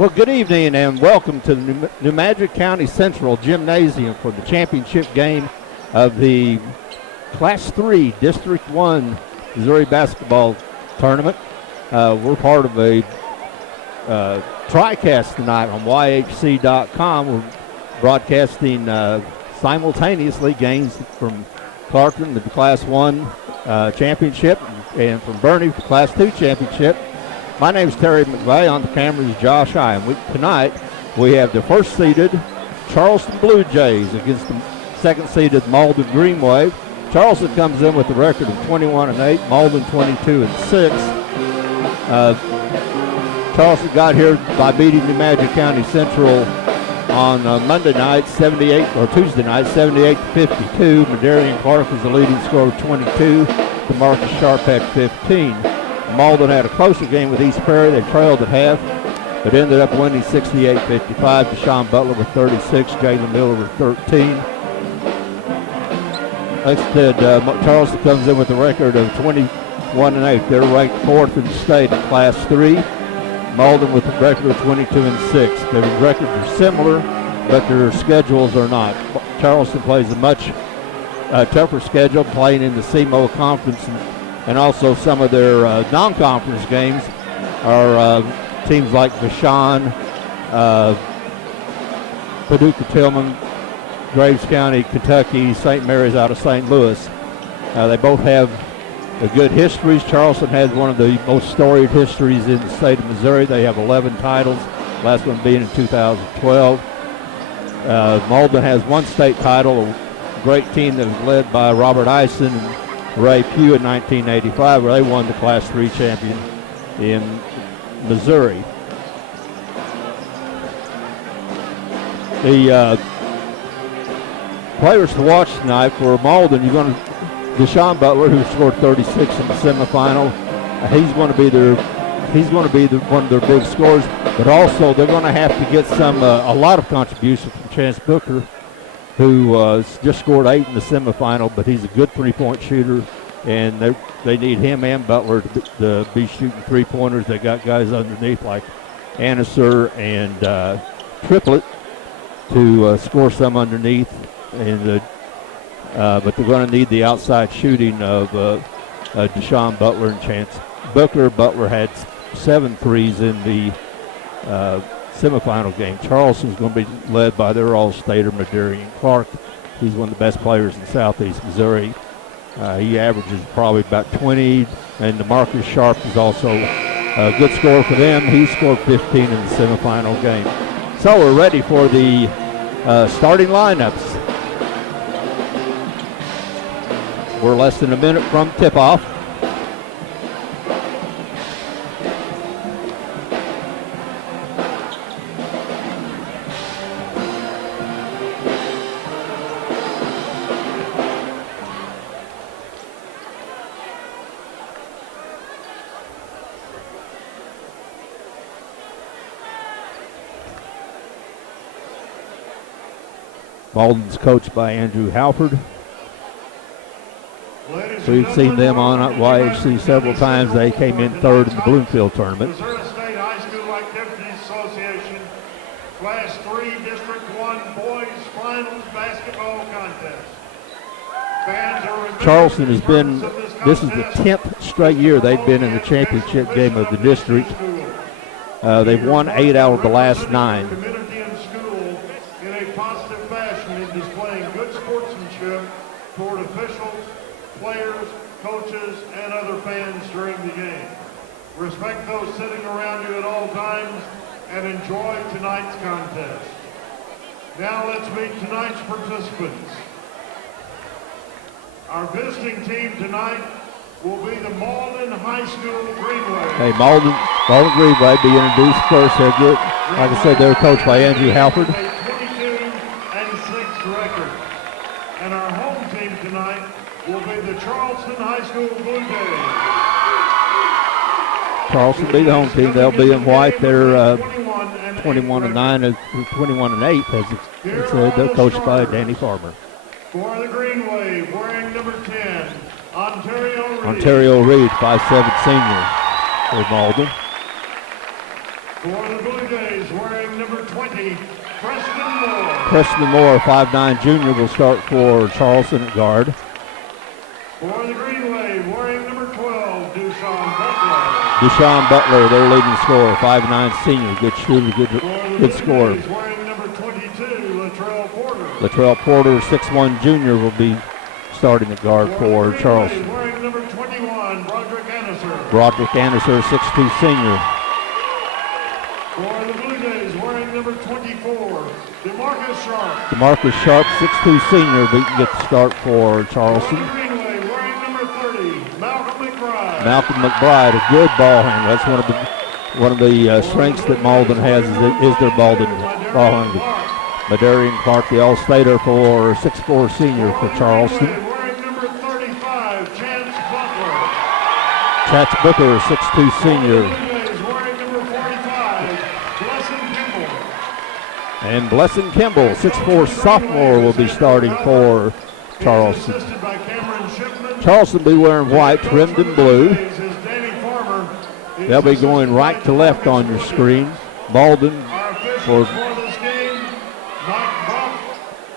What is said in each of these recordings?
Well, good evening and welcome to the New Madrid County Central Gymnasium for the championship game of the Class 3 District 1 Missouri basketball tournament. We're part of a TriCast tonight on YHC.com. We're broadcasting simultaneously games from Clarkton, the Class 1 championship, and from Bernie, the Class 2 championship. My name is Terry McVeigh. On the camera is Josh High. Tonight, we have the first-seeded Charleston Blue Jays against the second-seeded Malden Green Wave. Charleston comes in with a record of 21-8, Malden 22-6. Charleston got here by beating New Madrid County Central on Monday night, Tuesday night, 78-52. Madarian Clark was the leading scorer with 22. DeMarcus Sharp had 15. Malden had a closer game with East Prairie. They trailed at half, but ended up winning 68-55. Deshaun Butler with 36, Jalen Miller with 13. Like I said, Charleston comes in with a record of 21-8. They're ranked 4th in the state in Class 3. Malden with a record of 22-6. Their records are similar, but their schedules are not. Charleston plays a much tougher schedule, playing in the CMO Conference, and also some of their non-conference games are teams like Vashon, Paducah Tillman, Graves County, Kentucky, St. Mary's out of St. Louis. They both have good histories. Charleston has one of the most storied histories in the state of Missouri. They have 11 titles, last one being in 2012. Malden has one state title, a great team that was led by Robert Eisen and Ray Pugh in 1985, where they won the Class 3 champion in Missouri. The players to watch tonight for Malden, Deshaun Butler, who scored 36 in the semifinal. He's going to be one of their big scorers, but also they're going to have to get a lot of contribution from Chance Booker, who just scored 8 in the semifinal, but he's a good three-point shooter, and they need him and Butler to be shooting three-pointers. They got guys underneath like Anniser and Triplett to score some underneath, and but they're going to need the outside shooting of Deshaun Butler and Chance Booker. Butler had 7 threes in the semifinal game. Charleston's going to be led by their all-stater, Madarian Clark. He's one of the best players in Southeast Missouri. He averages probably about 20, and DeMarcus Sharp is also a good scorer for them. He scored 15 in the semifinal game. So we're ready for the starting lineups. We're less than a minute from tip-off. Malden's coached by Andrew Halford. We've seen them on YHC several times. They came in 3rd in the Bloomfield tournament. Missouri State High School Activities Association Class 3 District 1 Boys Finals Basketball Contest. Charleston has been, this is the 10th straight year they've been in the championship game of the district. They've won 8 out of the last 9. Community and school in a positive fashion in displaying good sportsmanship toward officials, players, coaches, and other fans during the game. Respect those sitting around you at all times and enjoy tonight's contest. Now let's meet tonight's participants. Our visiting team tonight will be the Malden High School Greenway. Hey, Malden Greenway be introduced first. They're good. Like I said, they're coached by Andrew Halford. A 22-6 record. And our home team tonight will be the Charleston High School Blue Jays. Charleston will be the home team. They'll be in white. They're 21-9, 21-8, as it's said. They're coached by Danny Farmer. For the Green Wave, wearing number 10, Ontario Reed, 5'7" senior for Malden. For the Blue Jays, 20, Preston Moore. Preston Moore, 5'9" junior, will start for Charleston at guard. For the Green Wave, wearing number 12, Deshaun Butler. Deshaun Butler, their leading scorer, 5'9" senior, good shooter, good scorer. Wearing number 22, Latrell Porter. Latrell Porter, 6'1" junior, will be starting at guard for Charleston. Wearing number 21, Broderick Anneser. Broderick Anneser, 6'2" senior. For the Blue Jays, wearing number 24, DeMarcus Sharp. DeMarcus Sharp, 6'2" senior, but get the start for Charleston. For the Greenway, wearing number 30, Malcolm McBride. Malcolm McBride, a good ball handler. That's one of the strengths that Malden has is their ball handler. Madarian Clark, the All-Stater for 6'4" senior for Charleston. Wearing number 35, Chance Butler. Chance Booker, 6'2" senior. Wearing number 45, Blessing Kimball. And Blessing Kimball, 6'4" sophomore, will be starting for Charleston. Assisted by Cameron Shipman. Charleston will be wearing white, trimmed in blue. Is Danny Farmer. They'll be going right to left on your screen. Malden Our officials for for this game, Mike Buck,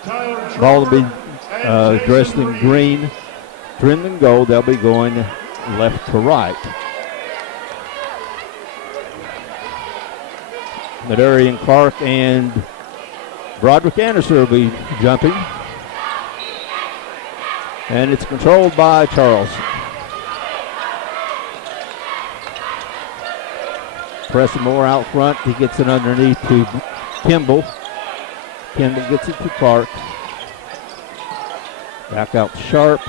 Tyler Malden will be Trevor, and dressed in Jason green, trimmed in gold. They'll be going left to right. Madarian Clark and Broderick Anderson will be jumping. And it's controlled by Charleston. Preston Moore out front. He gets it underneath to Kimball. Kimball gets it to Clark. Back out to Sharp.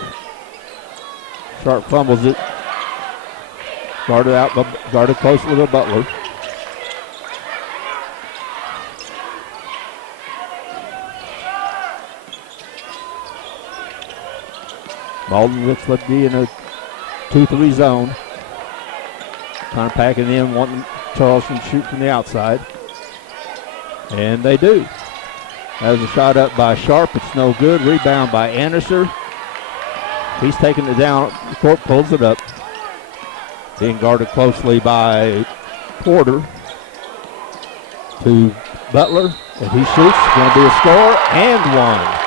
Sharp fumbles it. Guarded closely to Butler. Malden looks like to be in a 2-3 zone. Kind of packing in, wanting Charleston to shoot from the outside. And they do. That was a shot up by Sharp. It's no good. Rebound by Anderson. He's taking it down. The court pulls it up. Being guarded closely by Porter to Butler. And he shoots. Going to be a score and one.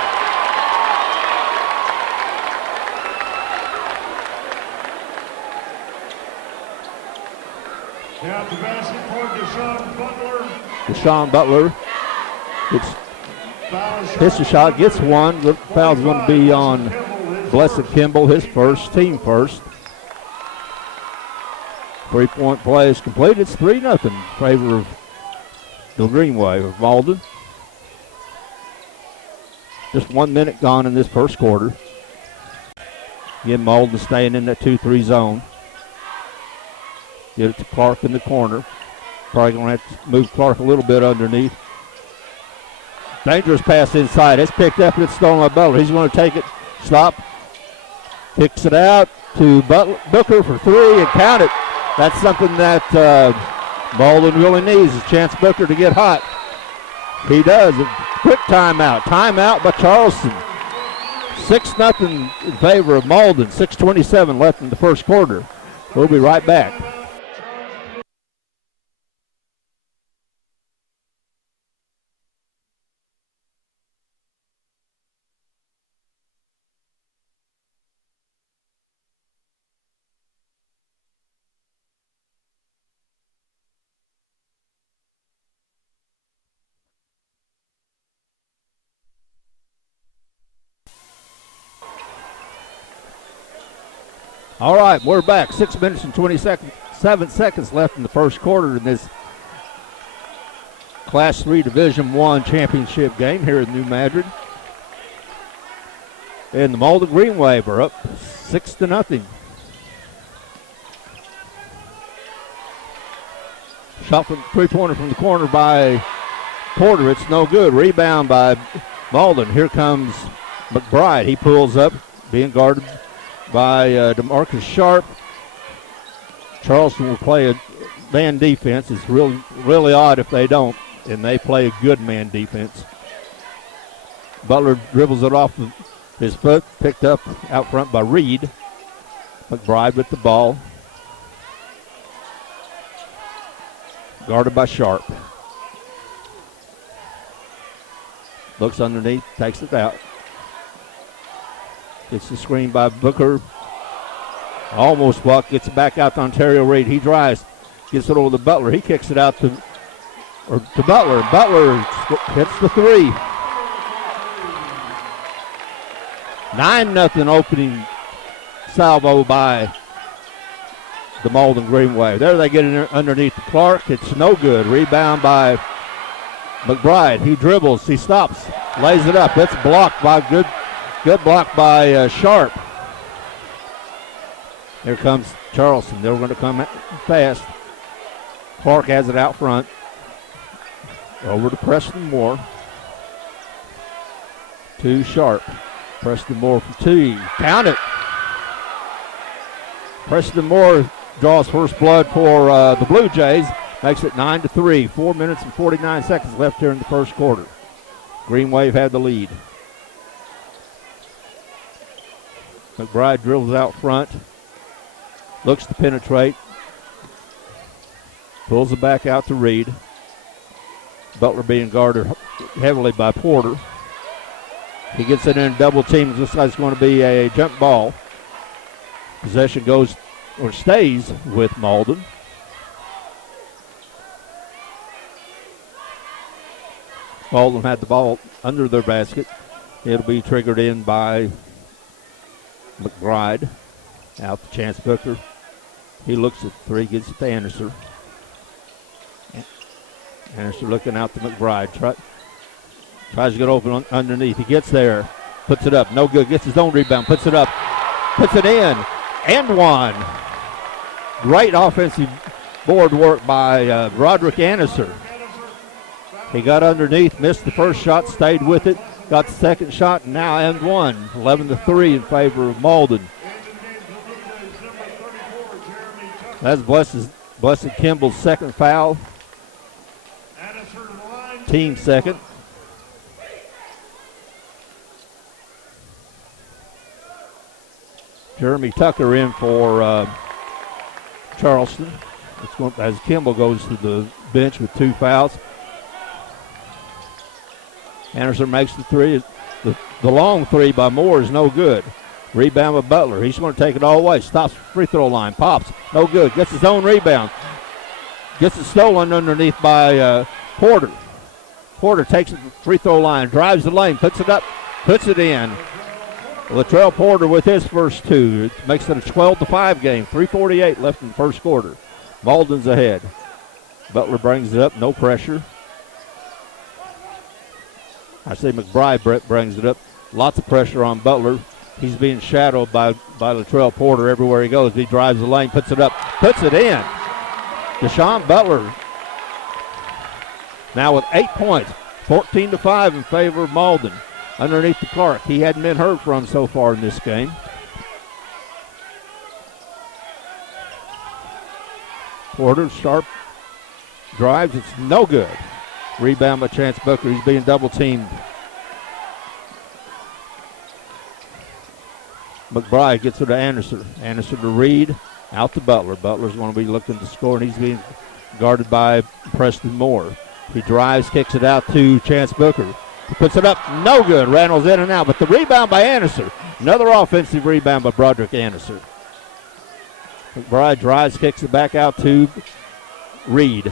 Down to basket for Deshaun Butler. Deshaun Butler hits a shot, gets one. The foul's going to be on Blessed Kimball, his first, team first. 3-point play is completed. It's 3-0 in favor of the Green Wave of Malden. Just 1 minute gone in this first quarter. Again, Malden staying in that 2-3 zone. Get it to Clark in the corner. Probably going to have to move Clark a little bit underneath. Dangerous pass inside. It's picked up and it's stolen by Butler. He's going to take it. Stop. Kicks it out to Booker for three and count it. That's something that Malden really needs, is Chance Booker to get hot. He does. A quick timeout. Timeout by Charleston. 6-0 in favor of Malden. 6:27 left in the first quarter. We'll be right back. All right, we're back. 6 minutes and 27 seconds left in the first quarter in this Class 3 Division I championship game here in New Madrid. And the Malden Green Wave are up 6-0. Shot from three-pointer from the corner by Porter. It's no good. Rebound by Malden. Here comes McBride. He pulls up, being guarded by DeMarcus Sharp. Charleston will play a man defense. It's really odd if they don't, and they play a good man defense. Butler dribbles it off his foot, picked up out front by Reed. McBride with the ball. Guarded by Sharp. Looks underneath, takes it out. Gets the screen by Booker. Almost blocked, gets it back out to Ontario Reed. He drives, gets it over to Butler. He kicks it out to Butler. Butler hits the three. 9-0 opening salvo by the Malden Green Wave. There they get it underneath the Clark. It's no good. Rebound by McBride. He dribbles. He stops. Lays it up. It's blocked by good block by Sharp. Here comes Charleston. They're going to come fast. Clark has it out front. Over to Preston Moore. To Sharp. Preston Moore for two. Count it. Preston Moore draws first blood for the Blue Jays. Makes it 9-3. 4 minutes and 49 seconds left here in the first quarter. Green Wave had the lead. McBride drills out front. Looks to penetrate. Pulls it back out to Reed. Butler being guarded heavily by Porter. He gets it in double team. Looks like it's going to be a jump ball. Possession goes or stays with Malden. Malden had the ball under their basket. It'll be triggered in by McBride. Out to Chance Booker. He looks at three, gets it to Anderson. Anderson looking out to McBride. Tries to get open underneath. He gets there. Puts it up. No good. Gets his own rebound. Puts it up. Puts it in. And one. Great offensive board work by Broderick Anderson. He got underneath, missed the first shot, stayed with it, got the second shot, and now and one. 11-3 in favor of Malden. That's Blessed Kimball's second foul. Team second. Jeremy Tucker in for Charleston. As Kimball goes to the bench with two fouls. Anderson makes the three. The long three by Moore is no good. Rebound by Butler. He's going to take it all the way. Stops free throw line. Pops. No good. Gets his own rebound. Gets it stolen underneath by Porter. Porter takes it to the free throw line. Drives the lane. Puts it up. Puts it in. Latrell Porter with his first two. It makes it a 12-5 game. 3:48 left in the first quarter. Malden's ahead. Butler brings it up. No pressure. I say McBride brings it up. Lots of pressure on Butler. He's being shadowed by Latrell Porter everywhere he goes. He drives the lane, puts it up, puts it in. Deshaun Butler now with 8 points, 14-5 in favor of Malden. Underneath the Clark. He hadn't been heard from so far in this game. Porter, sharp drives. It's no good. Rebound by Chance Booker. He's being double teamed. McBride gets it to Anderson. Anderson to Reed. Out to Butler. Butler's going to be looking to score, and he's being guarded by Preston Moore. He drives, kicks it out to Chance Booker. He puts it up. No good. Rattles in and out. But the rebound by Anderson. Another offensive rebound by Broderick Anderson. McBride drives, kicks it back out to Reed.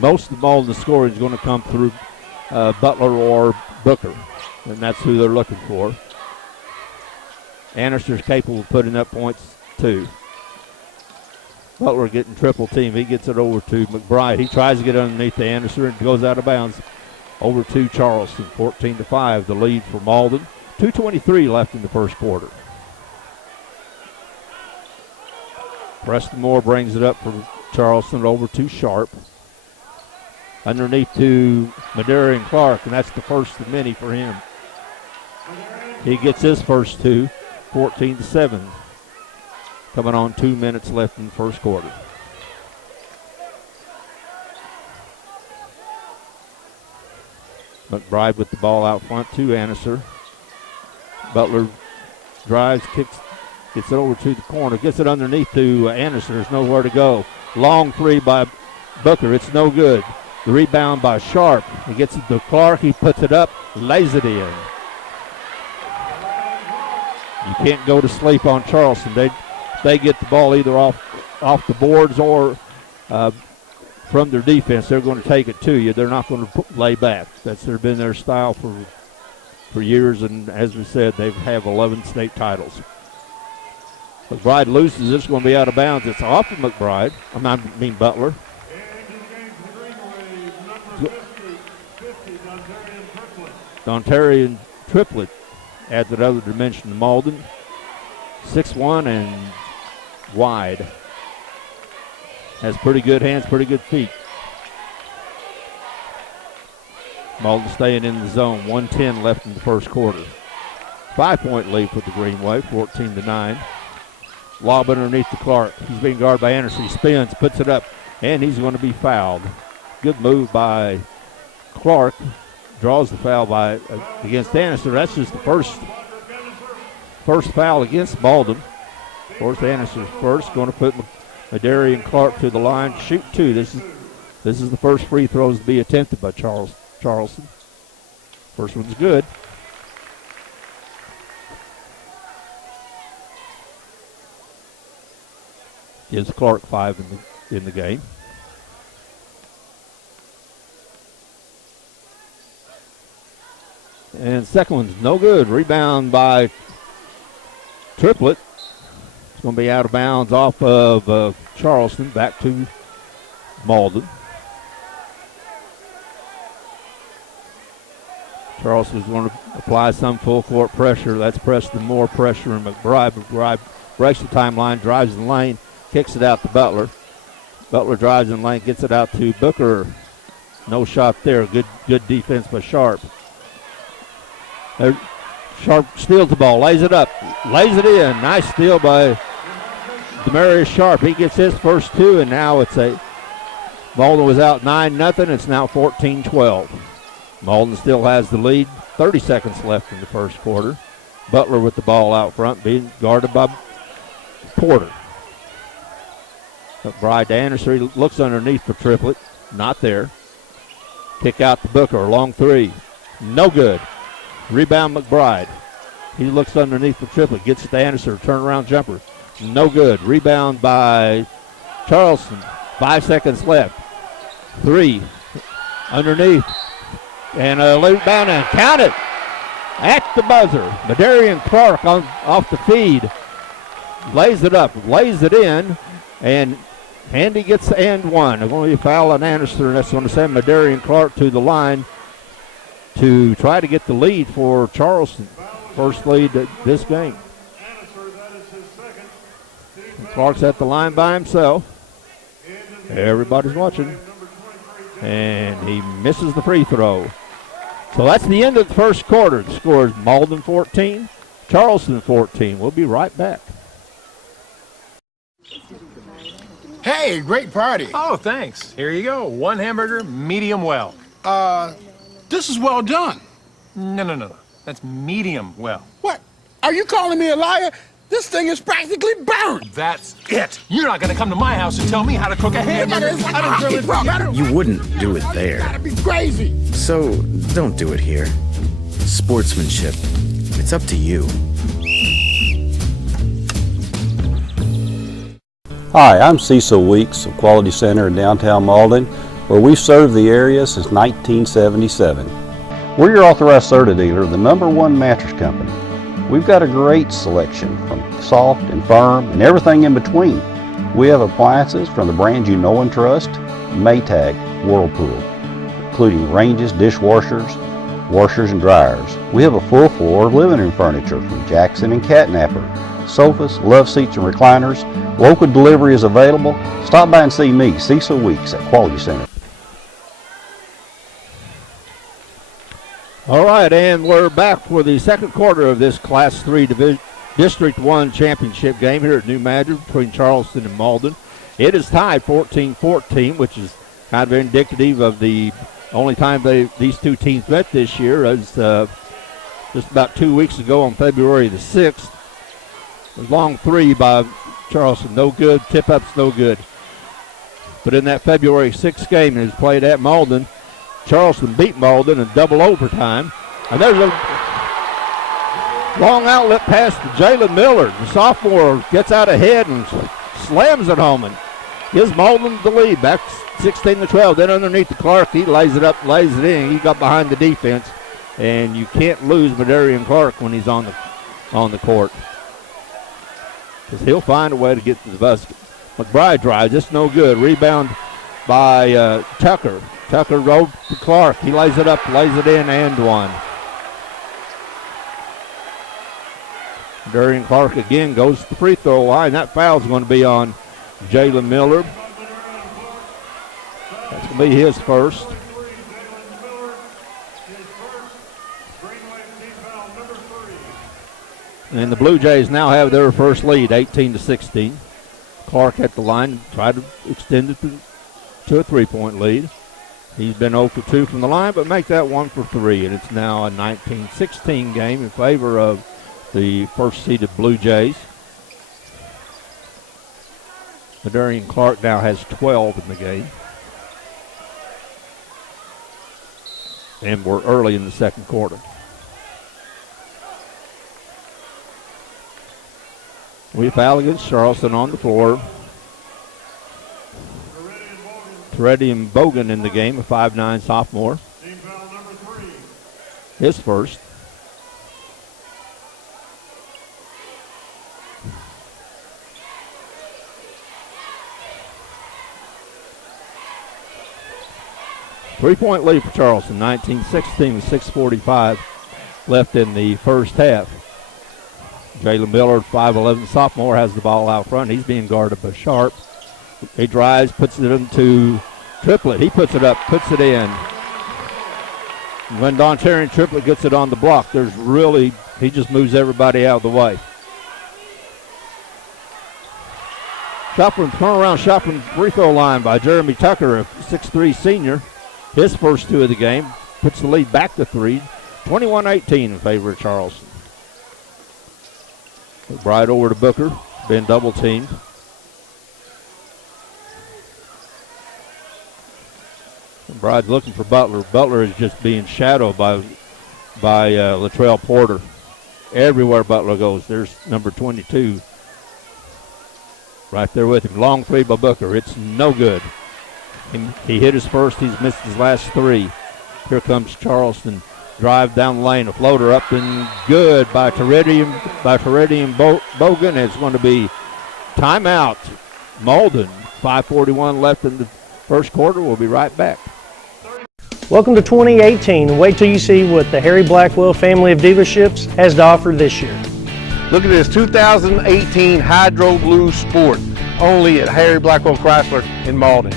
Most of Malden's scoring is going to come through Butler or Booker, and that's who they're looking for. Anderson's capable of putting up points too. Butler getting triple team. He gets it over to McBride. He tries to get underneath to Anderson and goes out of bounds. Over to Charleston, 14-5, the lead for Malden. 2:23 left in the first quarter. Preston Moore brings it up for Charleston over to Sharp. Underneath to Madarian Clark, and that's the first of many for him. He gets his first two, 14-7. Coming on 2 minutes left in the first quarter. McBride with the ball out front to Anderson. Butler drives, kicks, gets it over to the corner, gets it underneath to Anderson. There's nowhere to go. Long three by Booker. It's no good. The rebound by Sharp. He gets it to Clark. He puts it up, lays it in. You can't go to sleep on Charleston. They get the ball either off the boards or from their defense. They're going to take it to you. They're not going to lay back. That's been their style for years, and as we said, they have 11 state titles. McBride loses. It's going to be out of bounds. It's off of McBride. I mean Butler. Dontarian Triplet adds another dimension to Malden. 6'1" and wide. Has pretty good hands, pretty good feet. Malden staying in the zone. 1:10 left in the first quarter. 5-point lead for the Green Wave, 14-9. Lob underneath to Clark. He's being guarded by Anderson. He spins, puts it up, and he's going to be fouled. Good move by Clark. Draws the foul against Anderson. That's just the first foul against Malden. Of course, Anderson's first. Going to put Madarian Clark to the line. Shoot two. This is the first free throws to be attempted by Charleston. First one's good. Gives Clark 5 in the game. And second one's no good. Rebound by Triplet. It's going to be out of bounds off of Charleston. Back to Malden. Charleston's going to apply some full court pressure. That's Preston Moore pressure and McBride. McBride breaks the timeline, drives in the lane, kicks it out to Butler. Butler drives in the lane, gets it out to Booker. No shot there. Good defense by Sharp. Sharp steals the ball, lays it up, lays it in. Nice steal by Demarius Sharp. He gets his first two, and now Malden was out 9-0. It's now 14-12. Malden still has the lead. 30 seconds left in the first quarter. Butler with the ball out front, being guarded by Porter. McBride to Anderson. He looks underneath for Triplet. Not there. Kick out to Booker. Long three. No good. Rebound McBride. He looks underneath for Triplet. Gets it to Anderson. Turnaround jumper. No good. Rebound by Charleston. 5 seconds left. Three. Underneath. And a rebound and count it. At the buzzer. Madarian Clark off the feed. Lays it up. Lays it in. And Andy gets the and one. There's going to be a foul on Anderson, and that's going to send Madarian Clark to the line to try to get the lead for Charleston. First lead this game. And Clark's at the line by himself. Everybody's watching. And he misses the free throw. So that's the end of the first quarter. The score is Malden 14, Charleston 14. We'll be right back. Hey, great party. Oh, thanks. Here you go. One hamburger, medium well. This is well done. No. That's medium well. What? Are you calling me a liar? This thing is practically burned. That's it. You're not going to come to my house and tell me how to cook a hamburger. You wouldn't do it there. Gotta be crazy. So don't do it here. Sportsmanship. It's up to you. Hi, I'm Cecil Weeks of Quality Center in downtown Malden, where we've served the area since 1977. We're your authorized Serta dealer, the #1 mattress company. We've got a great selection from soft and firm and everything in between. We have appliances from the brands you know and trust, Maytag, Whirlpool, including ranges, dishwashers, washers and dryers. We have a full floor of living room furniture from Jackson and Catnapper, sofas, love seats and recliners. Local delivery is available. Stop by and see me, Cecil Weeks, at Quality Center. All right, and we're back for the second quarter of this Class 3 District 1 championship game here at New Madrid between Charleston and Malden. It is tied 14-14, which is kind of indicative of the only time these two teams met this year, as just about 2 weeks ago on February the 6th. A long three by Charleston, no good. Tip-up's no good. But in that February 6th game that was played at Malden, Charleston beat Malden in double overtime. And there's a long outlet pass to Jalen Miller. The sophomore gets out ahead and slams it home and gives Malden the lead, back 16-12. Then underneath the Clark, he lays it up, lays it in. He got behind the defense, and you can't lose Madarian Clark when he's on the court, because he'll find a way to get to the basket. McBride drives, just no good. Rebound by Tucker. Tucker rolled to Clark. He lays it up, lays it in, and one. Darian Clark again goes to the free throw line. That foul's going to be on Jalen Miller. That's going to be his first. And the Blue Jays now have their first lead, 18-16. Clark at the line, tried to extend it to a three-point lead. He's been 0 for 2 from the line, but make that 1 for 3. And it's now a 19-16 game in favor of the first-seeded Blue Jays. Madarian Clark now has 12 in the game. And we're early in the second quarter. We foul against Charleston on the floor. Teredian Bogan in the game, a 5'9" sophomore. Team foul number 3. His first. Three-point lead for Charleston, 19-16 with 6:45 left in the first half. Jalen Miller, 5'11" sophomore, has the ball out front. He's being guarded by Sharp. He drives, puts it into Triplett. He puts it up, puts it in. When Dontarian Triplett gets it on the block, he just moves everybody out of the way. Shot from turnaround shot from free throw line by Jeremy Tucker, a 6'3" senior. His first two of the game, puts the lead back to 3, 21-18 in favor of Charleston. McBride over to Booker, been double teamed. McBride's looking for Butler. Butler is just being shadowed by Latrell Porter. Everywhere Butler goes, there's number 22 right there with him. Long three by Booker. It's no good. He hit his first. He's missed his last 3. Here comes Charleston. Drive down the lane. A floater up and good by Teredian Bogan. It's going to be timeout. Malden. 5:41 left in the first quarter. We'll be right back. Welcome to 2018. Wait till you see what the Harry Blackwell family of dealerships has to offer this year. Look at this 2018 Hydro Blue Sport, only at Harry Blackwell Chrysler in Malden.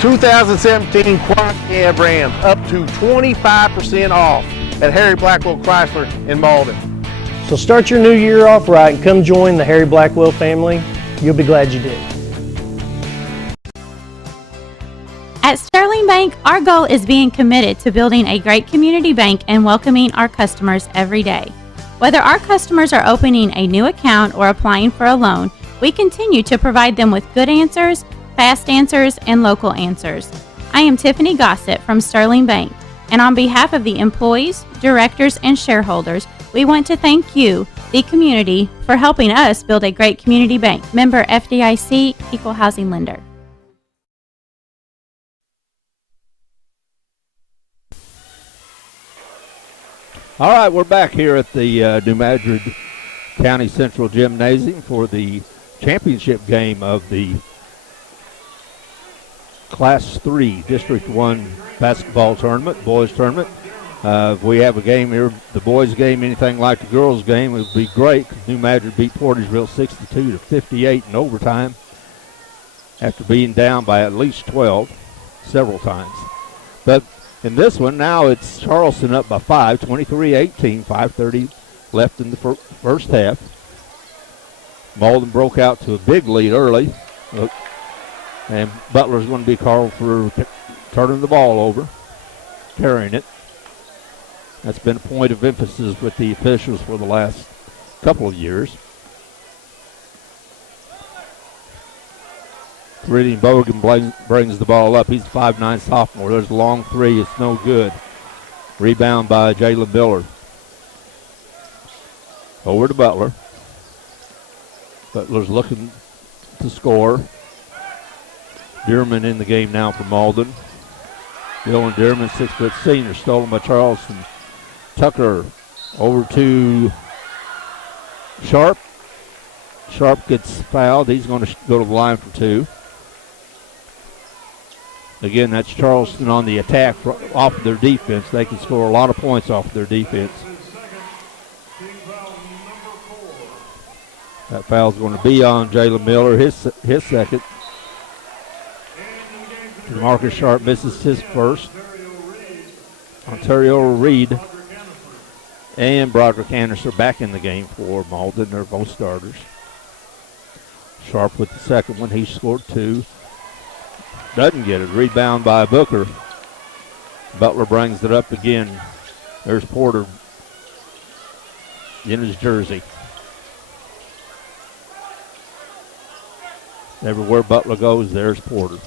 2017 Quad Cab Ram, up to 25% off at Harry Blackwell Chrysler in Malden. So start your new year off right and come join the Harry Blackwell family. You'll be glad you did. At Sterling Bank, our goal is being committed to building a great community bank and welcoming our customers every day. Whether our customers are opening a new account or applying for a loan, we continue to provide them with good answers, fast answers, and local answers. I am Tiffany Gossett from Sterling Bank, and on behalf of the employees, directors, and shareholders, we want to thank you, the community, for helping us build a great community bank. Member FDIC, Equal Housing Lender. All right, we're back here at the New Madrid County Central Gymnasium for the championship game of the Class 3 District 1 basketball tournament, boys tournament. If we have a game here, the boys game, anything like the girls game, it would be great. New Madrid beat Portersville 62-58 in overtime after being down by at least 12 several times. But in this one, now it's Charleston up by 5, 23-18, 5:30 left in the first half. Malden broke out to a big lead early. And Butler's going to be called for turning the ball over, carrying it. That's been a point of emphasis with the officials for the last couple of years. Reading Bogan brings the ball up. He's a 5'9" sophomore. There's a long three. It's no good. Rebound by Jalen Miller. Over to Butler. Butler's looking to score. Dearman in the game now for Malden. Dylan Dearman, 6' senior, stolen by Charleston. Tucker over to Sharp. Sharp gets fouled. He's going to go to the line for two. Again, that's Charleston on the attack off of their defense. They can score a lot of points off of their defense. That foul's going to be on Jalen Miller, his second. Marcus Sharp misses his first. Ontario Reed and Broderick Anderson back in the game for Malden. They're both starters. Sharp with the second one. He scored two. Doesn't get it. Rebound by Booker. Butler brings it up again. There's Porter in his jersey. Everywhere Butler goes, there's Porter.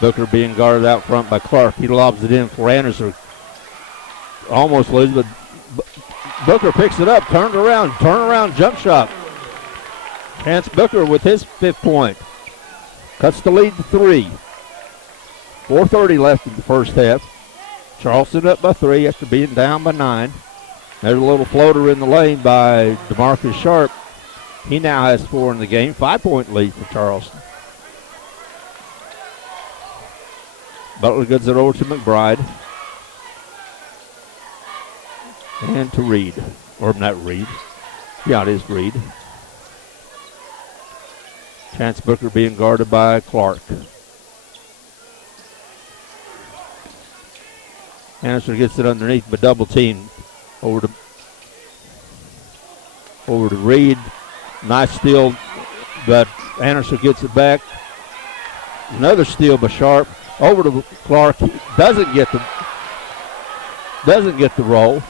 Booker being guarded out front by Clark. He lobs it in for Anderson. Almost loses, but Booker picks it up, turn around, jump shot. Chance Booker with his 5th point. Cuts the lead to 3. 4:30 left in the first half. Charleston up by 3 after being down by 9. There's a little floater in the lane by DeMarcus Sharp. He now has 4 in the game. 5-point lead for Charleston. Butler gets it over to McBride. And to Reed. Or not Reed. Yeah, it is Reed. Chance Booker being guarded by Clark. Anderson gets it underneath, but double team. Over to Reed. Nice steal, but Anderson gets it back. Another steal by Sharp. Over to Clark. Doesn't get the roll.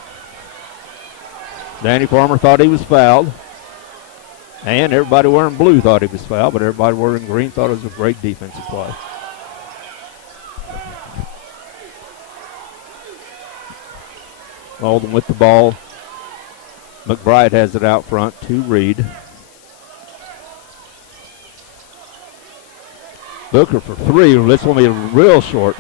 Danny Farmer thought he was fouled. And everybody wearing blue thought he was fouled, but everybody wearing green thought it was a great defensive play. Malden with the ball. McBride has it out front to Reed. Booker for 3. This will be real short.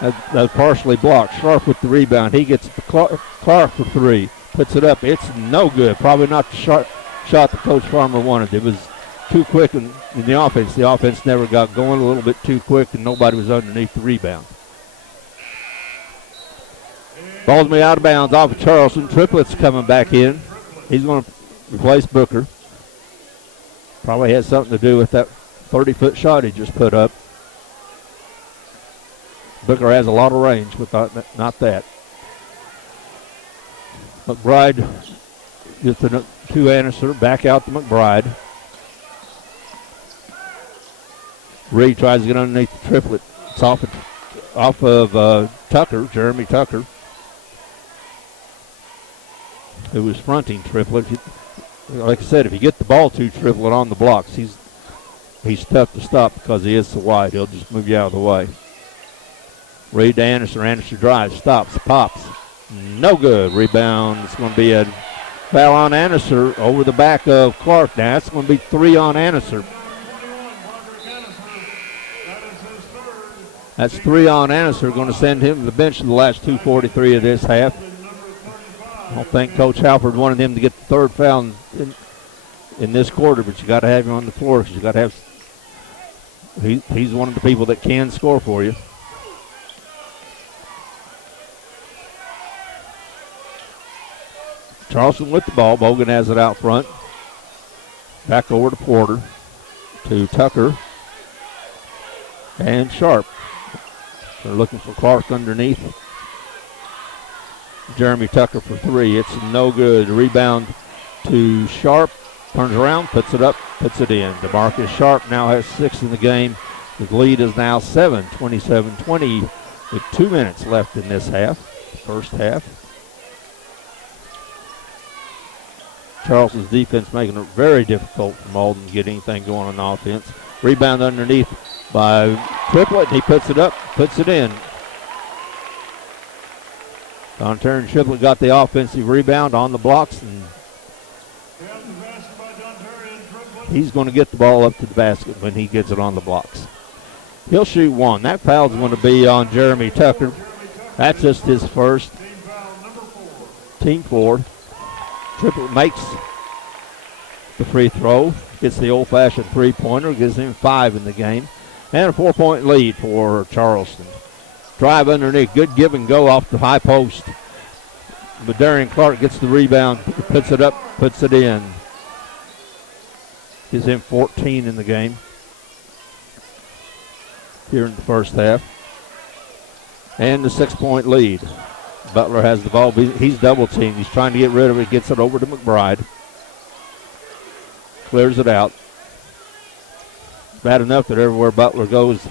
That's partially blocked. Sharp with the rebound. He gets the Clark for 3. Puts it up. It's no good. Probably not the shot that Coach Farmer wanted. It was too quick in the offense. The offense never got going, a little bit too quick, and nobody was underneath the rebound. Ball's me out of bounds off of Charleston. Triplett's coming back in. He's going to replace Booker. Probably has something to do with that 30-foot shot he just put up. Booker has a lot of range, but not that. McBride gets it to Anderson, back out to McBride. Reed tries to get underneath the triplet. It's off of Tucker, Jeremy Tucker, who was fronting triplet. Like I said, if you get the ball to triplet on the blocks, he's tough to stop because he is so wide. He'll just move you out of the way. Reed to Anderson. Anderson drives, stops, pops. No good. Rebound. It's going to be a foul on Anderson over the back of Clark. Now it's going to be 3 on Anderson. That's 3 on Anderson. Going to send him to the bench in the last 2:43 of this half. I don't think Coach Halford wanted him to get the 3rd foul in this quarter, but you got to have him on the floor because you got to have. He's one of the people that can score for you. Charleston with the ball. Bogan has it out front. Back over to Porter. To Tucker. And Sharp. They're looking for Clark underneath. Jeremy Tucker for 3. It's no good. Rebound to Sharp. Turns around, puts it up, puts it in. DeMarcus Sharp now has 6 in the game. The lead is now 7, 27-20 with 2 minutes left in this half, first half. Charleston's defense making it very difficult for Malden to get anything going on offense. Rebound underneath by Triplett. He puts it up, puts it in. Dontaran Triplett got the offensive rebound on the blocks, and he's going to get the ball up to the basket when he gets it on the blocks. He'll shoot one. That foul's going to be on Jeremy Tucker. That's just his first. Team four. Triplett makes the free throw. Gets the old-fashioned three-pointer. Gives him 5 in the game. And a 4-point lead for Charleston. Drive underneath. Good give and go off the high post. But Darian Clark gets the rebound. Puts it up. Puts it in. Gives him 14 in the game here in the first half. And the 6-point lead. Butler has the ball. He's double teamed. He's trying to get rid of it. Gets it over to McBride. Clears it out. Bad enough that everywhere Butler goes,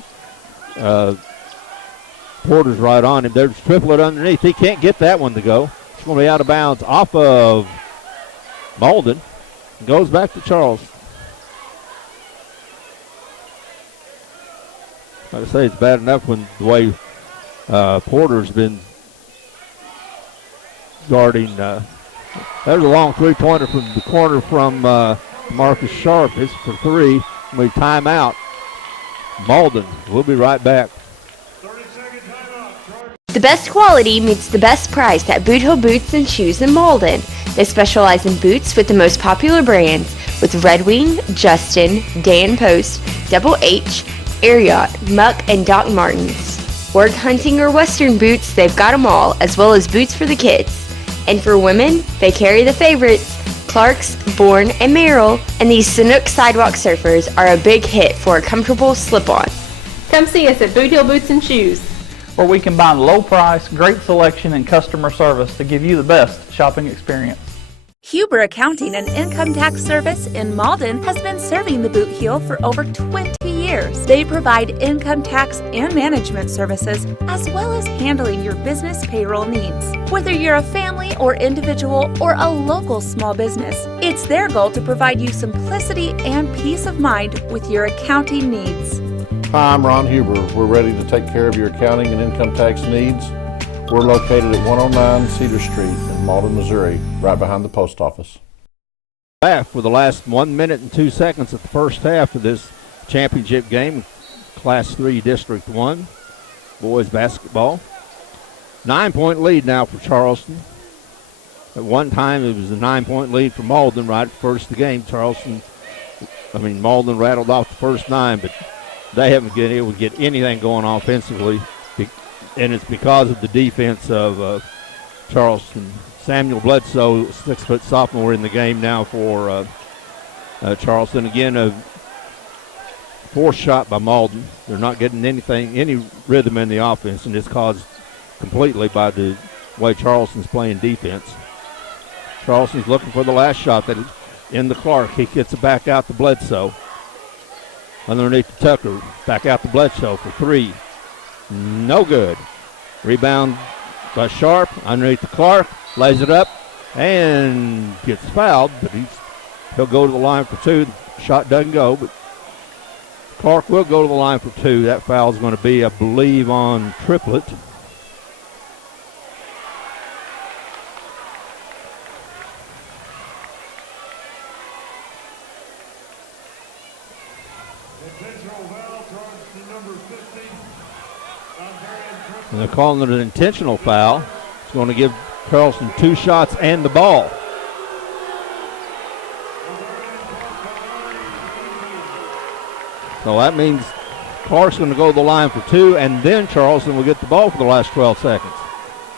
Porter's right on him. There's Triplett underneath. He can't get that one to go. It's going to be out of bounds off of Malden. Goes back to Charleston. Like I say, it's bad enough when the way Porter's been guarding. There's a long three-pointer from the corner from Marcus Sharp. It's for 3. We timeout. Malden. We'll be right back. The best quality meets the best price at Boot Hill Boots and Shoes in Malden. They specialize in boots with the most popular brands with Red Wing, Justin, Dan Post, Double H, Air Yacht, Muck, and Doc Martens. Work, hunting, or western boots, they've got them all, as well as boots for the kids. And for women, they carry the favorites, Clark's, Bourne, and Merrill, and these Sanook Sidewalk Surfers are a big hit for a comfortable slip-on. Come see us at Boot Hill Boots and Shoes, where we combine low price, great selection, and customer service to give you the best shopping experience. Huber Accounting and Income Tax Service in Malden has been serving the Boot Heel for over 20 years. They provide income tax and management services as well as handling your business payroll needs. Whether you're a family or individual or a local small business, it's their goal to provide you simplicity and peace of mind with your accounting needs. Hi, I'm Ron Huber. We're ready to take care of your accounting and income tax needs. We're located at 109 Cedar Street in Malden, Missouri, right behind the post office. Back for the last 1 minute and 2 seconds of the first half of this championship game, Class 3 District 1, boys basketball. 9-point lead now for Charleston. At one time, it was a 9-point lead for Malden right at first of the game. Malden rattled off the first 9, but they haven't been able to get anything going offensively, and it's because of the defense of Charleston. Samuel Bledsoe, 6-foot sophomore in the game now for Charleston. Again, a forced shot by Malden. They're not getting any rhythm in the offense, and it's caused completely by the way Charleston's playing defense. Charleston's looking for the last shot that is in the Clark. He gets it back out to Bledsoe. Underneath the Tucker, back out to Bledsoe for 3. No good. Rebound by Sharp, underneath the Clark, lays it up, and gets fouled, but he'll go to the line for 2. The shot doesn't go, but Clark will go to the line for 2. That foul is going to be, I believe, on Triplett. And they're calling it an intentional foul. It's going to give Charleston 2 shots and the ball. So that means Clark's going to go to the line for 2, and then Charleston will get the ball for the last 12 seconds.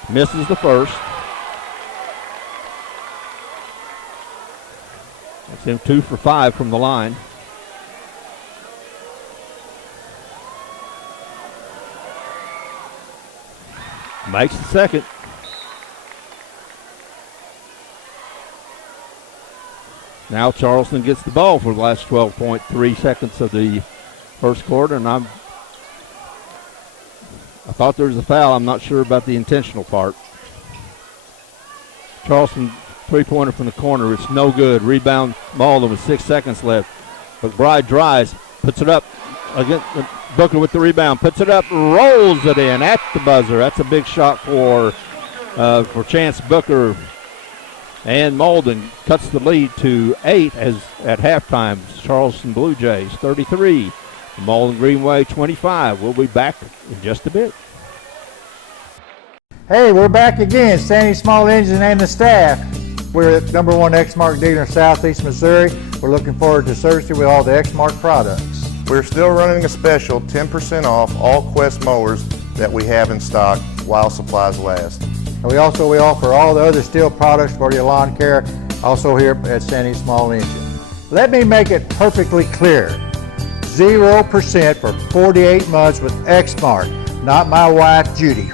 Misses the first. That's him 2 for 5 from the line. Makes the second. Now Charleston gets the ball for the last 12.3 seconds of the first quarter, and I thought there was a foul. I'm not sure about the intentional part. Charleston three-pointer from the corner. It's no good. Rebound Malden with 6 seconds left. McBride drives, puts it up. Again, Booker with the rebound, puts it up, rolls it in at the buzzer. That's a big shot for Chance Booker. And Malden cuts the lead to 8 as at halftime. Charleston Blue Jays 33, Malden Greenway 25. We'll be back in just a bit. Hey, we're back again, Sandy Small Engine and the staff. We're at #1 Exmark dealer in Southeast Missouri. We're looking forward to servicing with all the Exmark products. We're still running a special 10% off all Quest mowers that we have in stock while supplies last. And we offer all the other steel products for your lawn care, also here at Sandy Small Engine. Let me make it perfectly clear. 0% for 48 months with Exmark, not my wife, Judy.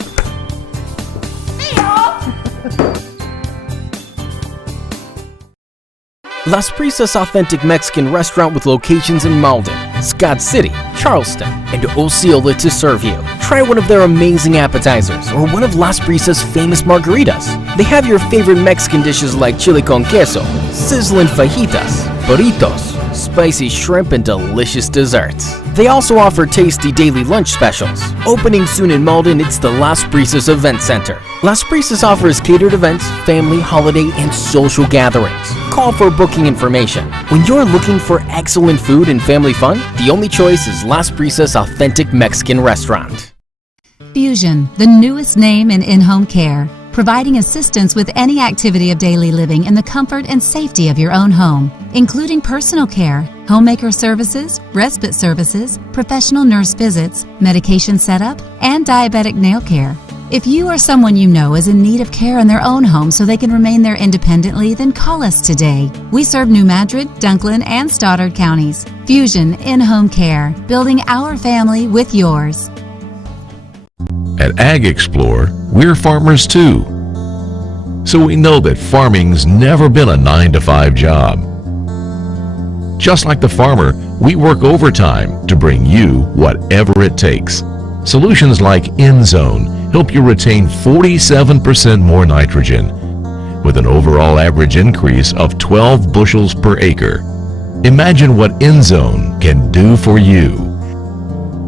Las Prisas Authentic Mexican Restaurant with locations in Malden, Scott City, Charleston, and Osceola to serve you. Try one of their amazing appetizers or one of Las Prisas' famous margaritas. They have your favorite Mexican dishes like chili con queso, sizzling fajitas, burritos, spicy shrimp, and delicious desserts. They also offer tasty daily lunch specials. Opening soon in Malden, it's the Las Prisas Event Center. Las Prisas offers catered events, family, holiday, and social gatherings. Call for booking information. When you're looking for excellent food and family fun, the only choice is Las Prisas Authentic Mexican Restaurant. Fusion, the newest name in in-home care, providing assistance with any activity of daily living in the comfort and safety of your own home, including personal care, homemaker services, respite services, professional nurse visits, medication setup, and diabetic nail care. If you or someone you know is in need of care in their own home so they can remain there independently, then call us today. We serve New Madrid, Dunklin, and Stoddard counties. Fusion in-home care, building our family with yours. At Ag Explorer, we're farmers too. So we know that farming's never been a 9-to-5 job. Just like the farmer, we work overtime to bring you whatever it takes. Solutions like InZone help you retain 47% more nitrogen with an overall average increase of 12 bushels per acre. Imagine what InZone can do for you.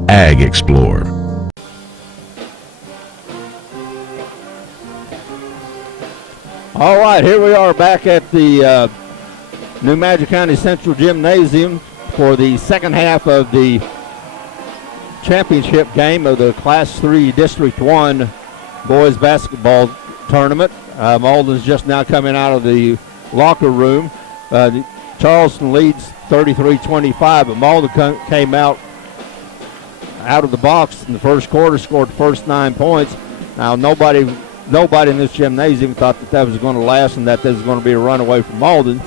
Ag Explorer. All right, here we are back at the New Madrid County Central Gymnasium for the second half of the championship game of the Class 3 District 1 boys basketball tournament. Malden's just now coming out of the locker room. Charleston leads 33-25, but Malden came out of the box in the first quarter, scored the first 9 points. Now nobody in this gymnasium thought that was going to last and that this was going to be a runaway from Malden,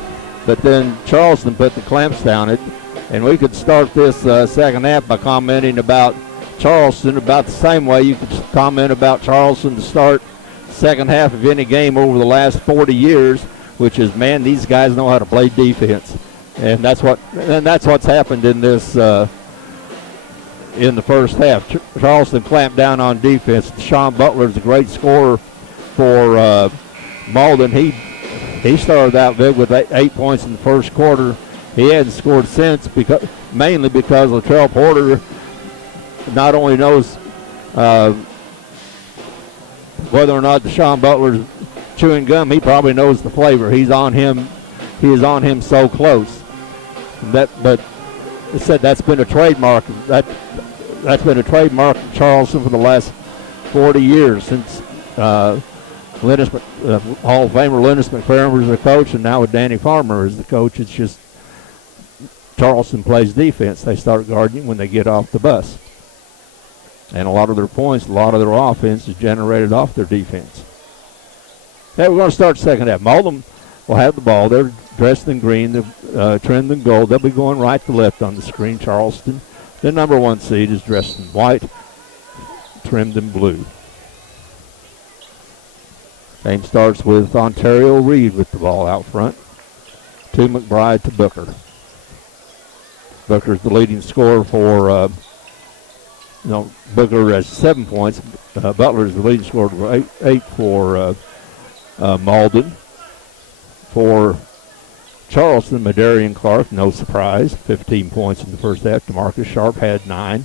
but then Charleston put the clamps down it. And we could start this second half by commenting about Charleston about the same way you could comment about Charleston to start the second half of any game over the last 40 years, which is, man, these guys know how to play defense. And that's what's happened in this in the first half. Charleston clamped down on defense. Sean Butler's a great scorer for Malden. He started out big with 8 points in the first quarter. He hadn't scored since, mainly because Latrell Porter not only knows whether or not Deshaun Butler's chewing gum, he probably knows the flavor. He is on him so close. But it said that's been a trademark. That's been a trademark of Charleston for the last 40 years since Hall of Famer Lennis McFerrin was the coach, and now with Danny Farmer as the coach, it's just Charleston plays defense. They start guarding when they get off the bus. And a lot of their points, a lot of their offense is generated off their defense. Okay, we're going to start second half. Malden will have the ball. They're dressed in green. They're trimmed in gold. They'll be going right to left on the screen. Charleston, the #1 seed, is dressed in white, trimmed in blue. Game starts with Ontario Reed with the ball out front. To McBride to Booker. Booker's the leading scorer for, Booker has 7 points. Butler is the leading scorer for eight for Malden. For Charleston, Madarian Clark, no surprise, 15 points in the first half. DeMarcus Sharp had 9.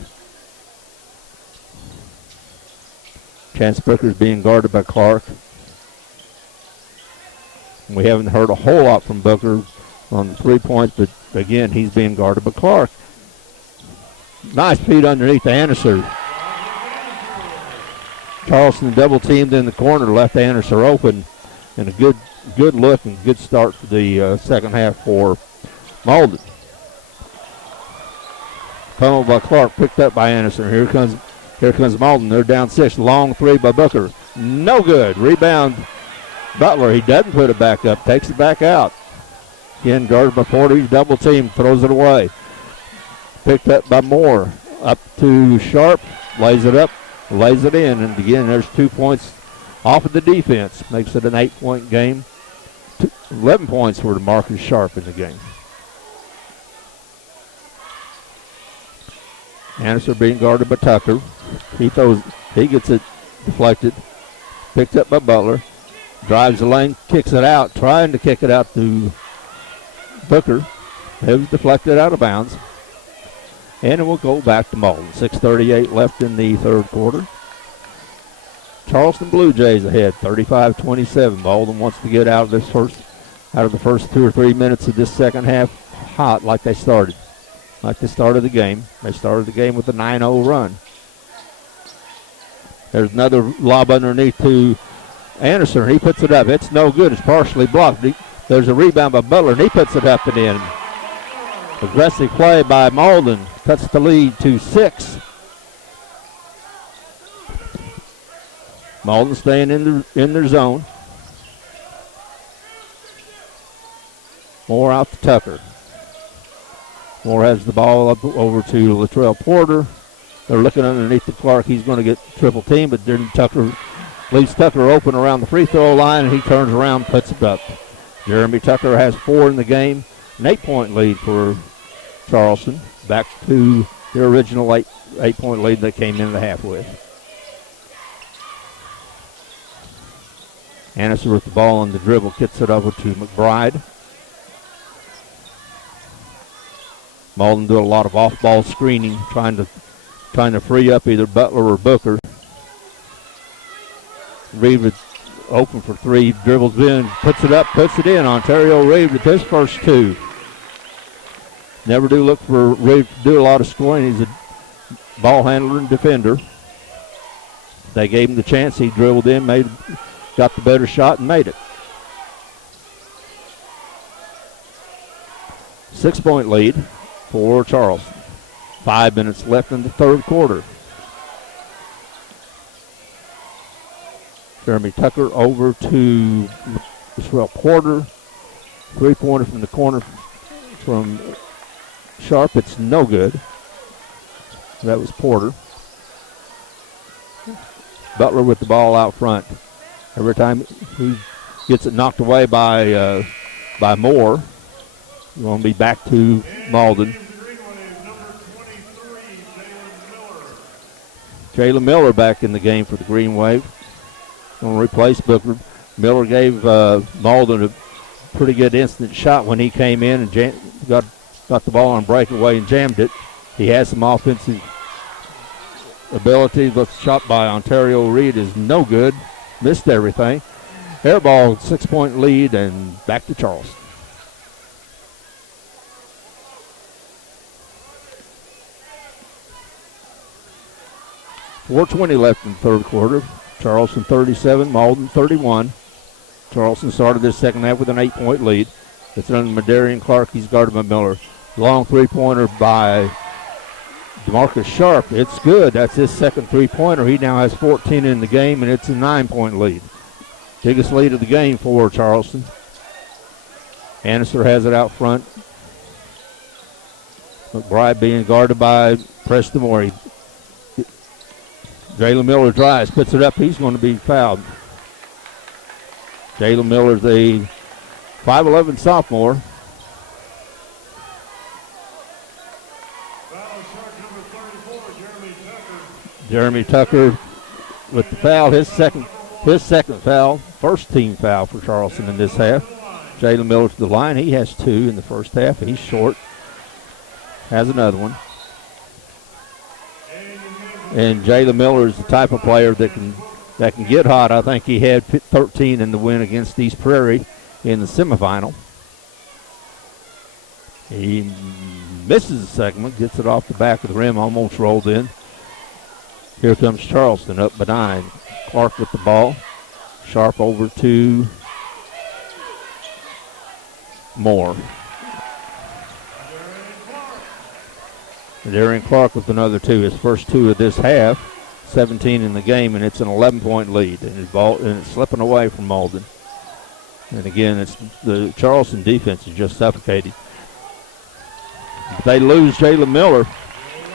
Chance Booker's being guarded by Clark. We haven't heard a whole lot from Booker on the 3 points, but again, he's being guarded by Clark. Nice feed underneath Anderson. Charleston double teamed in the corner, left Anderson open, and a good look and good start for the second half for Malden. Fumbled by Clark, picked up by Anderson. Here comes Malden. They're down 6. Long 3 by Booker. No good. Rebound Butler. He doesn't put it back up. Takes it back out. Again, guarded by Porter. He's double team. Throws it away. Picked up by Moore. Up to Sharp. Lays it up. Lays it in. And again, there's 2 points off of the defense. Makes it an 8-point game. 11 points for DeMarcus Sharp in the game. Anderson being guarded by Tucker. He gets it deflected. Picked up by Butler. Drives the lane, kicks it out, trying to kick it out to Booker. It was deflected out of bounds. And it will go back to Malden. 6:38 left in the third quarter. Charleston Blue Jays ahead, 35-27. Malden wants to get out of the first 2 or 3 minutes of this second half hot like they started. Like they started the game. They started the game with a 9-0 run. There's another lob underneath to Anderson. He puts it up. It's no good. It's partially blocked. There's a rebound by Butler, and he puts it up and in. Aggressive play by Malden. Cuts the lead to 6. Malden staying in their zone. Moore out to Tucker. Moore has the ball up over to Latrell Porter. They're looking underneath the Clark. He's going to get triple team, but then Tucker leaves Tucker open around the free throw line, and he turns around, puts it up. Jeremy Tucker has 4 in the game. An 8-point lead for Charleston. Back to their original 8-point lead they came into the half with. Anderson with the ball on the dribble, gets it over to McBride. Malden do a lot of off-ball screening, trying to free up either Butler or Booker. Reed is open for 3, dribbles in, puts it up, puts it in. Ontario Reed with his first 2. Never do look for Reed to do a lot of scoring. He's a ball handler and defender. They gave him the chance. He dribbled in, got the better shot and made it. 6-point lead for Charleston. 5 minutes left in the third quarter. Jeremy Tucker over to Latrell Porter. 3-pointer from the corner from Sharp. It's no good. That was Porter. Butler with the ball out front. Every time he gets it knocked away by Moore, we're going to be back to Malden. Jalen Miller back in the game for the Green Wave. Going to replace Booker. Miller gave Malden a pretty good instant shot when he came in and got the ball on breakaway and jammed it. He has some offensive ability. The shot by Ontario Reed is no good. Missed everything. Air ball, 6-point lead, and back to Charleston. .420 left in the third quarter. Charleston 37, Malden 31. Charleston started this second half with an 8-point lead. It's under Madarian Clark. He's guarded by Miller. Long 3-pointer by DeMarcus Sharp. It's good. That's his second 3-pointer. He now has 14 in the game, and it's a 9-point lead. Biggest lead of the game for Charleston. Anderson has it out front. McBride being guarded by Preston Moore. Jalen Miller drives, puts it up. He's going to be fouled. Jalen Miller's a 5'11 sophomore. Jeremy Tucker with the foul, his second foul, first team foul for Charleston in this half. Jalen Miller to the line. He has 2 in the first half. He's short. Has another one. And Jalen Miller is the type of player that can get hot. I think he had 13 in the win against East Prairie in the semifinal. He misses the second one, gets it off the back of the rim, almost rolled in. Here comes Charleston up by 9. Clark with the ball. Sharp over to Moore. Darian Clark with another 2, his first 2 of this half. 17 in the game, and it's an 11-point lead, and it's slipping away from Malden. And again, it's the Charleston defense is just suffocating. They lose Jalen Miller,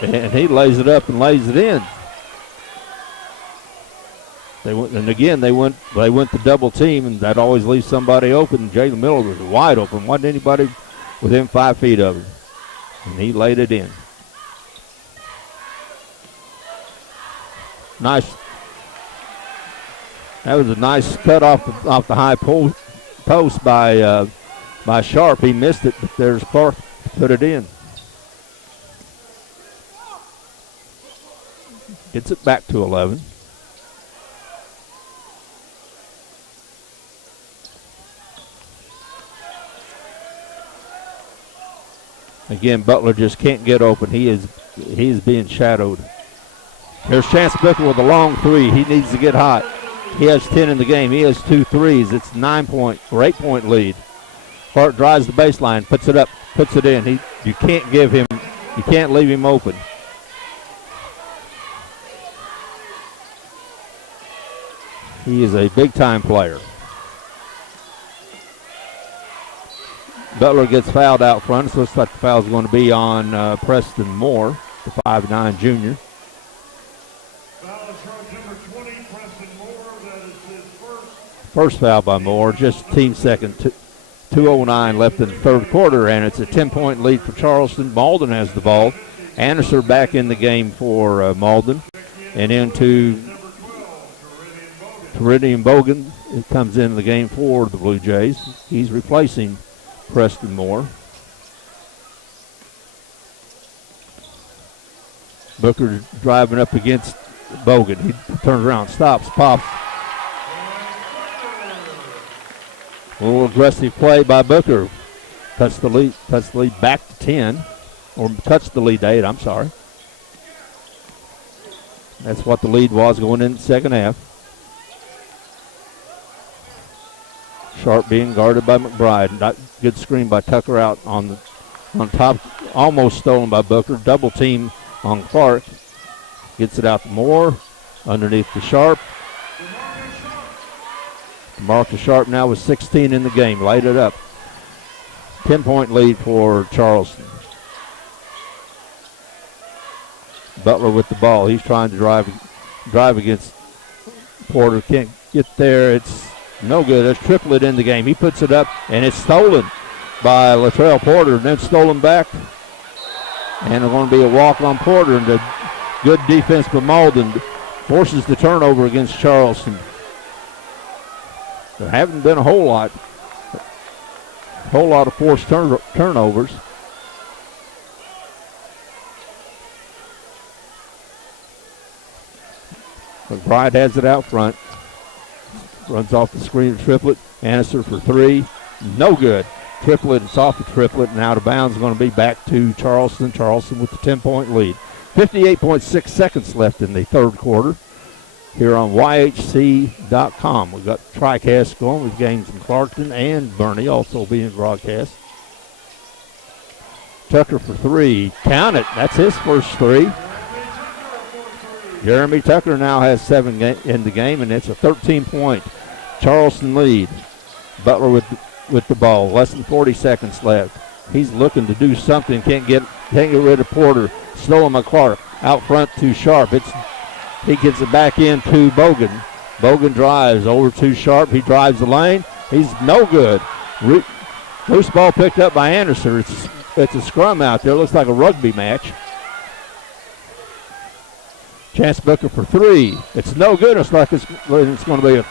and he lays it up and lays it in. They went the double team, and that always leaves somebody open. Jalen Miller was wide open. Wasn't anybody within 5 feet of him, and he laid it in. Nice. That was a nice cut off the high post by Sharp. He missed it, but there's Clark to put it in. Gets it back to 11. Again, Butler just can't get open. He is being shadowed. There's Chance Booker with a long 3. He needs to get hot. He has 10 in the game. He has 2 threes. It's 8-point lead. Clark drives the baseline, puts it up, puts it in. You can't leave him open. He is a big-time player. Butler gets fouled out front. So it looks like the foul is going to be on Preston Moore, the 5'9" junior. First foul by Moore, just team second. 2:09 left in the third quarter, and it's a 10-point lead for Charleston. Malden has the ball. Anderson back in the game for Malden. And into Teridian Bogan. It comes into the game for the Blue Jays. He's replacing Preston Moore. Booker driving up against Bogan. He turns around, stops, pops. A little aggressive play by Booker. Cuts the lead back to 10, or cuts the lead to 8, I'm sorry. That's what the lead was going in the second half. Sharp being guarded by McBride. Not good screen by Tucker out on top. Almost stolen by Booker. Double team on Clark. Gets it out to Moore. Underneath to Sharp. Marcus Sharp now with 16 in the game. Laid it up. 10-point lead for Charleston. Butler with the ball. He's trying to drive against Porter. Can't get there. It's no good. There's Triplett in the game. He puts it up, and it's stolen by Latrell Porter, and then stolen back. And it's going to be a walk on Porter, and a good defense by Malden forces the turnover against Charleston. There haven't been a whole lot of forced turnovers. McBride has it out front. Runs off the screen to Triplett. Annister for 3. No good. Triplett, it's off the Triplett and out of bounds. Going to be back to Charleston. Charleston with the 10-point lead. 58.6 seconds left in the third quarter here on YHC.com. We've got TriCast going with games in Clarkton and Bernie also being broadcast. Tucker for 3. Count it. That's his first 3. Jeremy Tucker now has 7 in the game, and it's a 13-point Charleston lead. Butler with the ball. Less than 40 seconds left. He's looking to do something. Can't get rid of Porter. Stolen by Clark. Out front to Sharp. He gets it back into Bogan. Bogan drives over to Sharp. He drives the lane. He's no good. Loose ball picked up by Anderson. It's a scrum out there. Looks like a rugby match. Chance Booker for 3. It's no good. It's like it's going to be a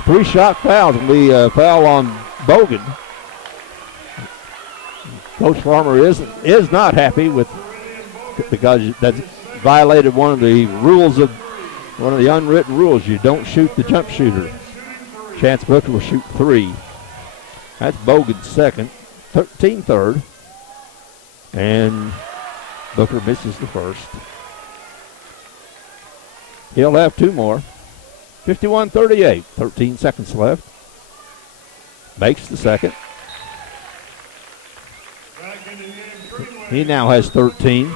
3 shot fouls. Will be a foul on Bogan. Coach Farmer is not happy with, because that's violated one of the unwritten rules. You don't shoot the jump shooter. Chance Booker will shoot 3. That's Bogan's second, 13 third, and Booker misses the first. He'll have 2 more. 51-38, 13 seconds left. Makes the second. He now has 13.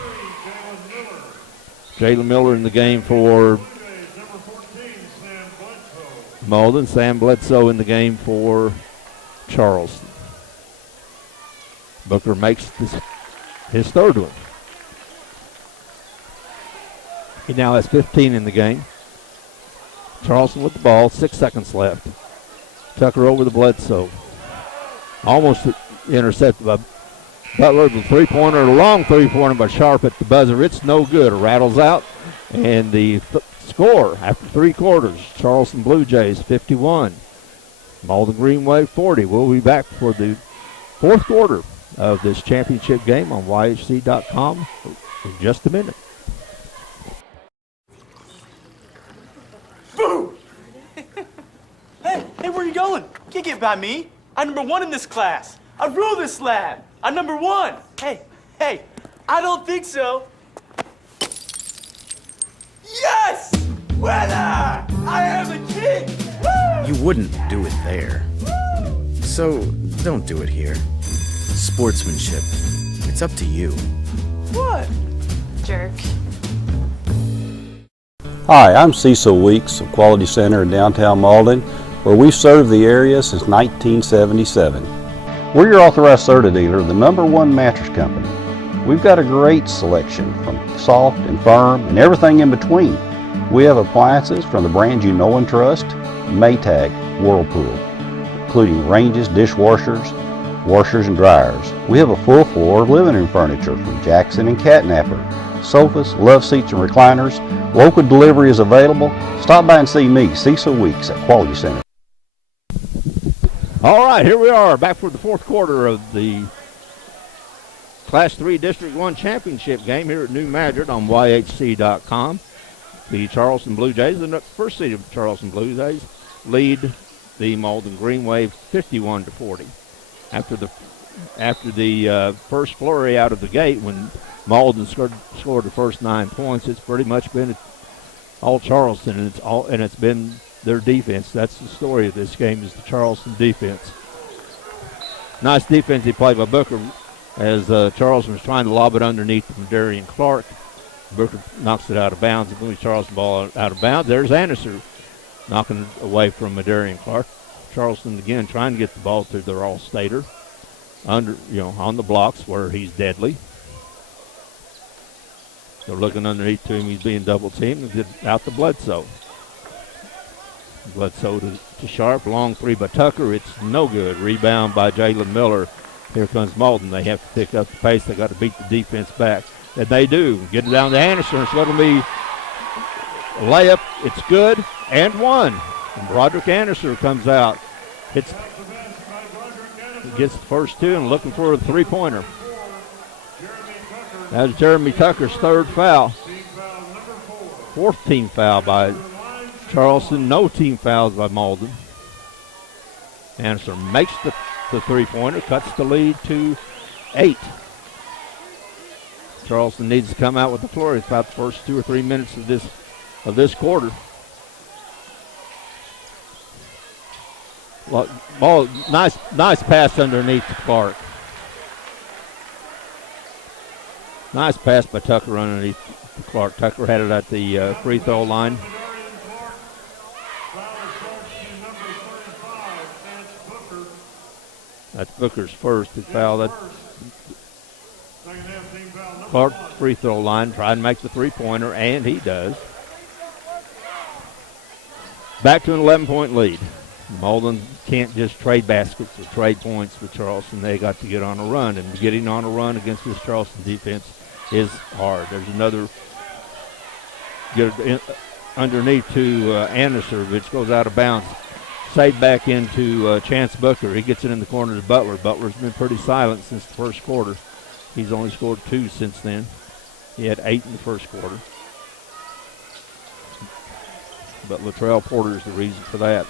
Jalen Miller in the game for Malden. Sam Bledsoe in the game for Charleston. Booker makes his third one. He now has 15 in the game. Charleston with the ball, 6 seconds left. Tucker over the Bledsoe. Almost intercepted by Butler. The three-pointer, a long three-pointer by Sharp at the buzzer. It's no good. It rattles out. And the score after 3 quarters, Charleston Blue Jays 51. Malden Green Wave 40. We'll be back for the 4th quarter of this championship game on YHC.com in just a minute. Boo! Hey, where you going? Can't get by me. I'm number 1 in this class. I rule this lab. I'm number 1. Hey, I don't think so. Yes! Winner! I am the king! Woo! You wouldn't do it there. So don't do it here. Sportsmanship. It's up to you. What? Jerk. Hi, I'm Cecil Weeks of Quality Center in downtown Malden, where we've served the area since 1977. We're your authorized Serta dealer, the #1 mattress company. We've got a great selection from soft and firm and everything in between. We have appliances from the brands you know and trust, Maytag, Whirlpool, including ranges, dishwashers, washers and dryers. We have a full floor of living room furniture from Jackson and Catnapper, sofas, love seats and recliners. Local delivery is available. Stop by and see me, Cecil Weeks, at Quality Center. All right, here we are back for the 4th quarter of the Class 3 District 1 championship game here at New Madrid on YHC.com. The Charleston Blue Jays, the first seed of Charleston Blue Jays, lead the Malden Green Wave 51-40. After the first flurry out of the gate, when Malden scored the first 9 points, it's pretty much been all Charleston, and it's been their defense. That's the story of this game, is the Charleston defense. Nice defensive play by Booker as Charleston was trying to lob it underneath from Darian Clark. Booker knocks it out of bounds. It moves Charleston ball out of bounds. There's Anderson knocking it away from Darian Clark. Charleston again trying to get the ball to their all-stater on the blocks where he's deadly. They're looking underneath to him. He's being double-teamed and get out to Bledsoe. Bledsoe to Sharp. Long 3 by Tucker. It's no good. Rebound by Jalen Miller. Here comes Malden. They have to pick up the pace. They got to beat the defense back. And they do. Get it down to Anderson. It's going to be a layup. It's good. And 1. And Broderick Anderson comes out. Gets the first 2 and looking for a 3-pointer. That's Jeremy Tucker's 3rd foul. 4th team foul by Charleston. No team fouls by Malden. Anderson makes the 3-pointer, cuts the lead to 8. Charleston needs to come out with the flurry. It's about the first 2 or 3 minutes of this quarter. Ball, nice pass underneath to Clark. Nice pass by Tucker underneath to Clark. Tucker had it at the free throw line. That's Booker's first foul. That Clark free throw line, trying to make the 3-pointer, and he does. Back to an 11-point lead. Malden can't just trade baskets or trade points with Charleston. They got to get on a run, and getting on a run against this Charleston defense is hard. There's another get underneath to Anderson, which goes out of bounds. fade back into Chance Booker. He gets it in the corner to Butler. Butler's been pretty silent since the first quarter. He's only scored 2 since then. He had 8 in the first quarter. But Latrell Porter is the reason for that.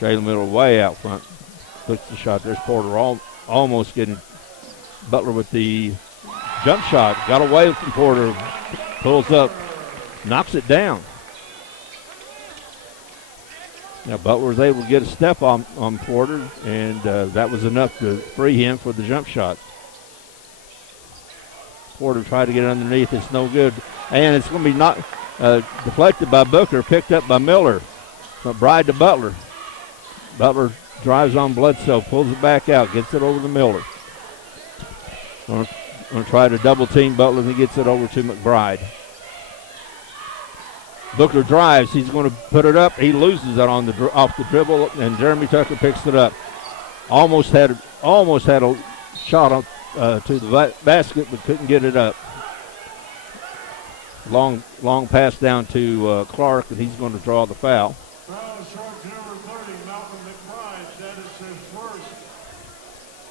Jalen Miller way out front. Puts the shot. There's Porter almost getting Butler with the jump shot. Got away from Porter. Pulls up. Knocks it down. Now Butler was able to get a step on Porter, and that was enough to free him for the jump shot. Porter tried to get it underneath. It's no good. And it's going to be deflected by Booker, picked up by Miller. McBride to Butler. Butler drives on Bledsoe, pulls it back out, gets it over to Miller. Going to try to double team Butler, and he gets it over to McBride. Booker drives. He's going to put it up. He loses it off the dribble, and Jeremy Tucker picks it up. Almost had a shot to the basket, but couldn't get it up. Long pass down to Clark, and he's going to draw the foul.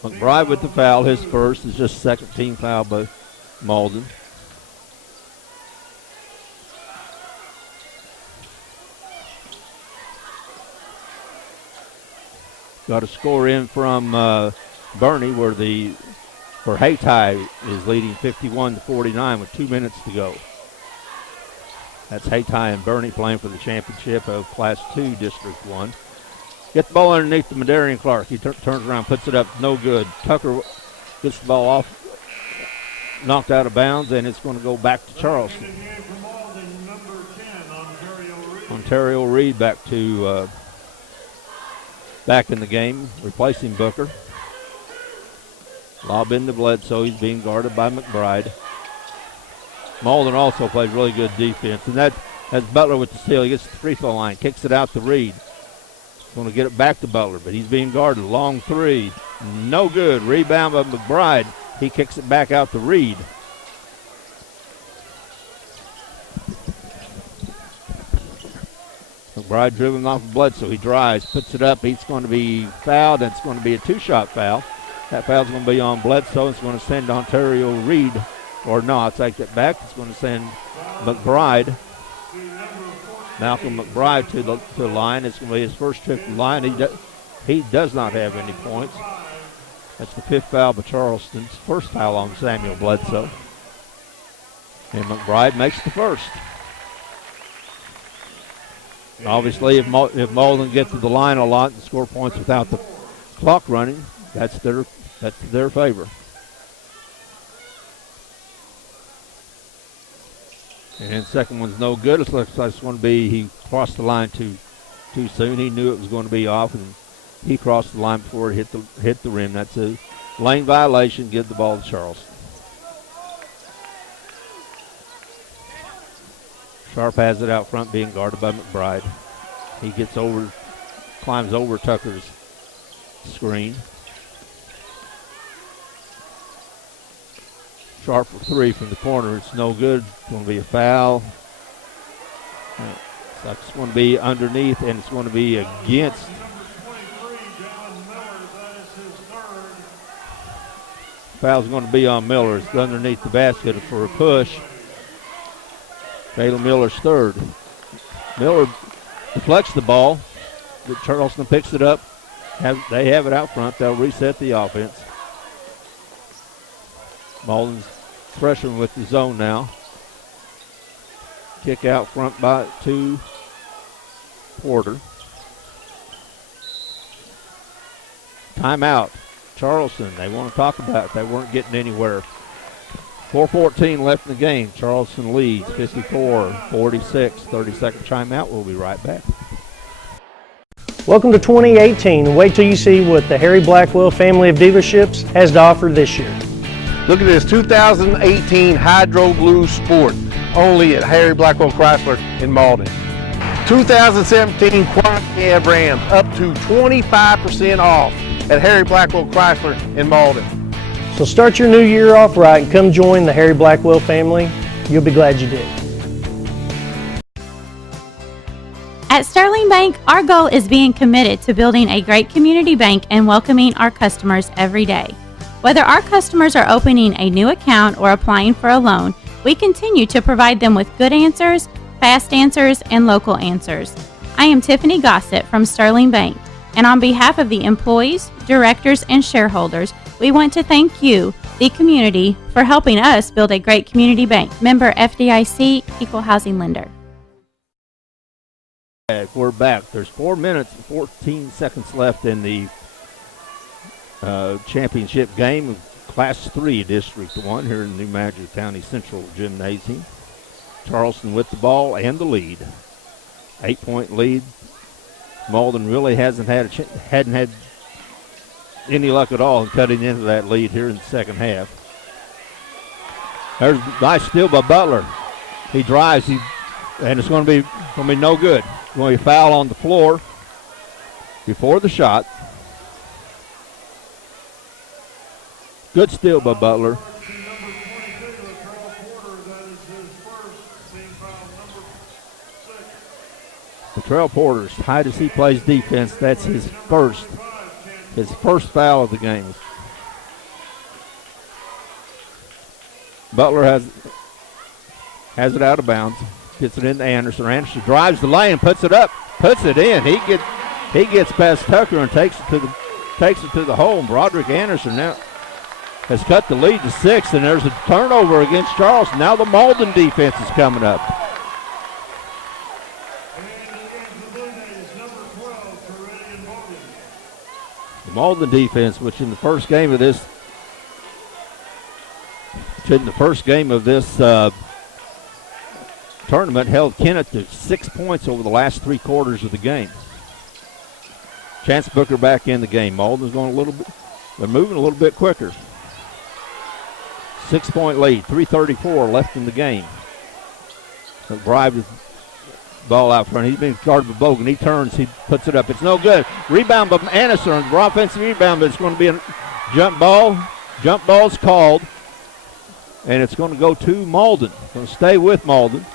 McBride with the foul. His first is just second team foul by Malden. Got a score in from Bernie where Hayti is leading 51-49 with 2 minutes to go. That's Hayti and Bernie playing for the championship of Class 2 District 1. Get the ball underneath to Madarian Clark. He turns around, puts it up, no good. Tucker gets the ball off, knocked out of bounds, and it's going to go back to Charleston. Ontario Reed back in the game, replacing Booker. Lob into Bledsoe. He's being guarded by McBride. Malden also plays really good defense, and that's Butler with the steal. He gets to the free throw line, kicks it out to Reed. Going to get it back to Butler, but he's being guarded. Long three, no good. Rebound by McBride. He kicks it back out to Reed. McBride dribbling off of Bledsoe. He drives, puts it up. He's going to be fouled, and it's going to be a 2-shot foul. That foul's going to be on Bledsoe. It's going to send Ontario Reed, or no, I'll take that back. It's going to send McBride, Malcolm McBride to the line. It's going to be his first trip to the line. He does not have any points. That's the 5th foul by Charleston's first foul on Samuel Bledsoe. And McBride makes the first. Obviously, if Malden gets to the line a lot and score points without the clock running, that's their favor. And second one's no good. It looks like it's going to be, he crossed the line too soon. He knew it was going to be off, and he crossed the line before it hit the rim. That's a lane violation. Give the ball to Charleston. Sharp has it out front, being guarded by McBride. He climbs over Tucker's screen. Sharp for 3 from the corner. It's no good. It's going to be a foul. It's going to be underneath, and it's going to be against. Foul's going to be on Miller. It's underneath the basket for a push. Jalen Miller's third. Miller deflects the ball. Charleston picks it up. They have it out front. They'll reset the offense. Malden's freshman with the zone now. Kick out front to Porter. Timeout. Charleston, they want to talk about it. They weren't getting anywhere. 4:14 left in the game. Charleston leads 54-46. 30-second timeout. We'll be right back. Welcome to 2018. Wait till you see what the Harry Blackwell family of dealerships has to offer this year. Look at this 2018 Hydro Blue Sport, only at Harry Blackwell Chrysler in Malden. 2017 Quad Cab Ram, up to 25% off at Harry Blackwell Chrysler in Malden. So start your new year off right and come join the Harry Blackwell family. You'll be glad you did. At Sterling Bank, our goal is being committed to building a great community bank and welcoming our customers every day. Whether our customers are opening a new account or applying for a loan, we continue to provide them with good answers, fast answers, and local answers. I am Tiffany Gossett from Sterling Bank, and on behalf of the employees, directors, and shareholders, we want to thank you, the community, for helping us build a great community bank. Member FDIC, Equal Housing Lender. We're back. There's 4 minutes and 14 seconds left in the championship game of Class 3 District 1 here in New Madrid County Central Gymnasium. Charleston with the ball and the lead. 8-point lead. Malden really hadn't had any luck at all in cutting into that lead here in the second half. There's a nice steal by Butler. He drives, and it's going to be no good. Going to be a foul on the floor before the shot. Good steal by Butler. Latrell Porter, as tight as he plays defense, that's his first foul of the game. Butler has it out of bounds. Gets it into Anderson. Anderson drives the lane, puts it up, puts it in. He gets past Tucker and takes it to the hole. Broderick Anderson now has cut the lead to 6, and there's a turnover against Charleston. Now the Malden defense is coming up. The Malden defense, which in the first game of this tournament held Kennett to 6 points over the last 3 quarters of the game. Chance Booker back in the game. Malden's going they're moving a little bit quicker. 6-point lead, 3:34 left in the game. McBride with the ball out front. He's being guarded by Bogan. He turns, he puts it up. It's no good. Rebound by Anderson, offensive rebound, but it's going to be a jump ball. Jump ball's called, and it's going to go to Malden. Going to stay with Malden.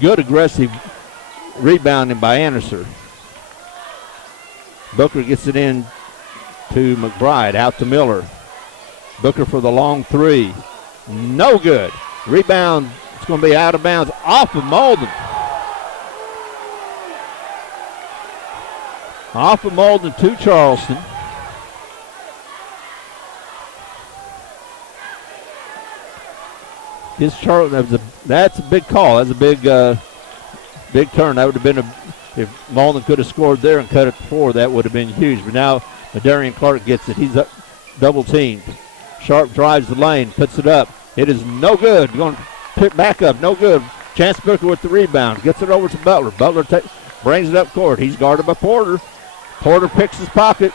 Good aggressive rebounding by Anderson. Booker gets it in to McBride, out to Miller. Booker for the long 3. No good. Rebound, it's going to be out of bounds off of Malden. Off of Malden to Charleston. That's a big call. That's a big turn. That would have been if Malden could have scored there and cut it to 4, that would have been huge. But now Darian Clark gets it. He's up, double teamed. Sharp drives the lane, puts it up. It is no good. Going to pick back up, no good. Chance Booker with the rebound, gets it over to Butler. Butler brings it up court. He's guarded by Porter. Porter picks his pocket,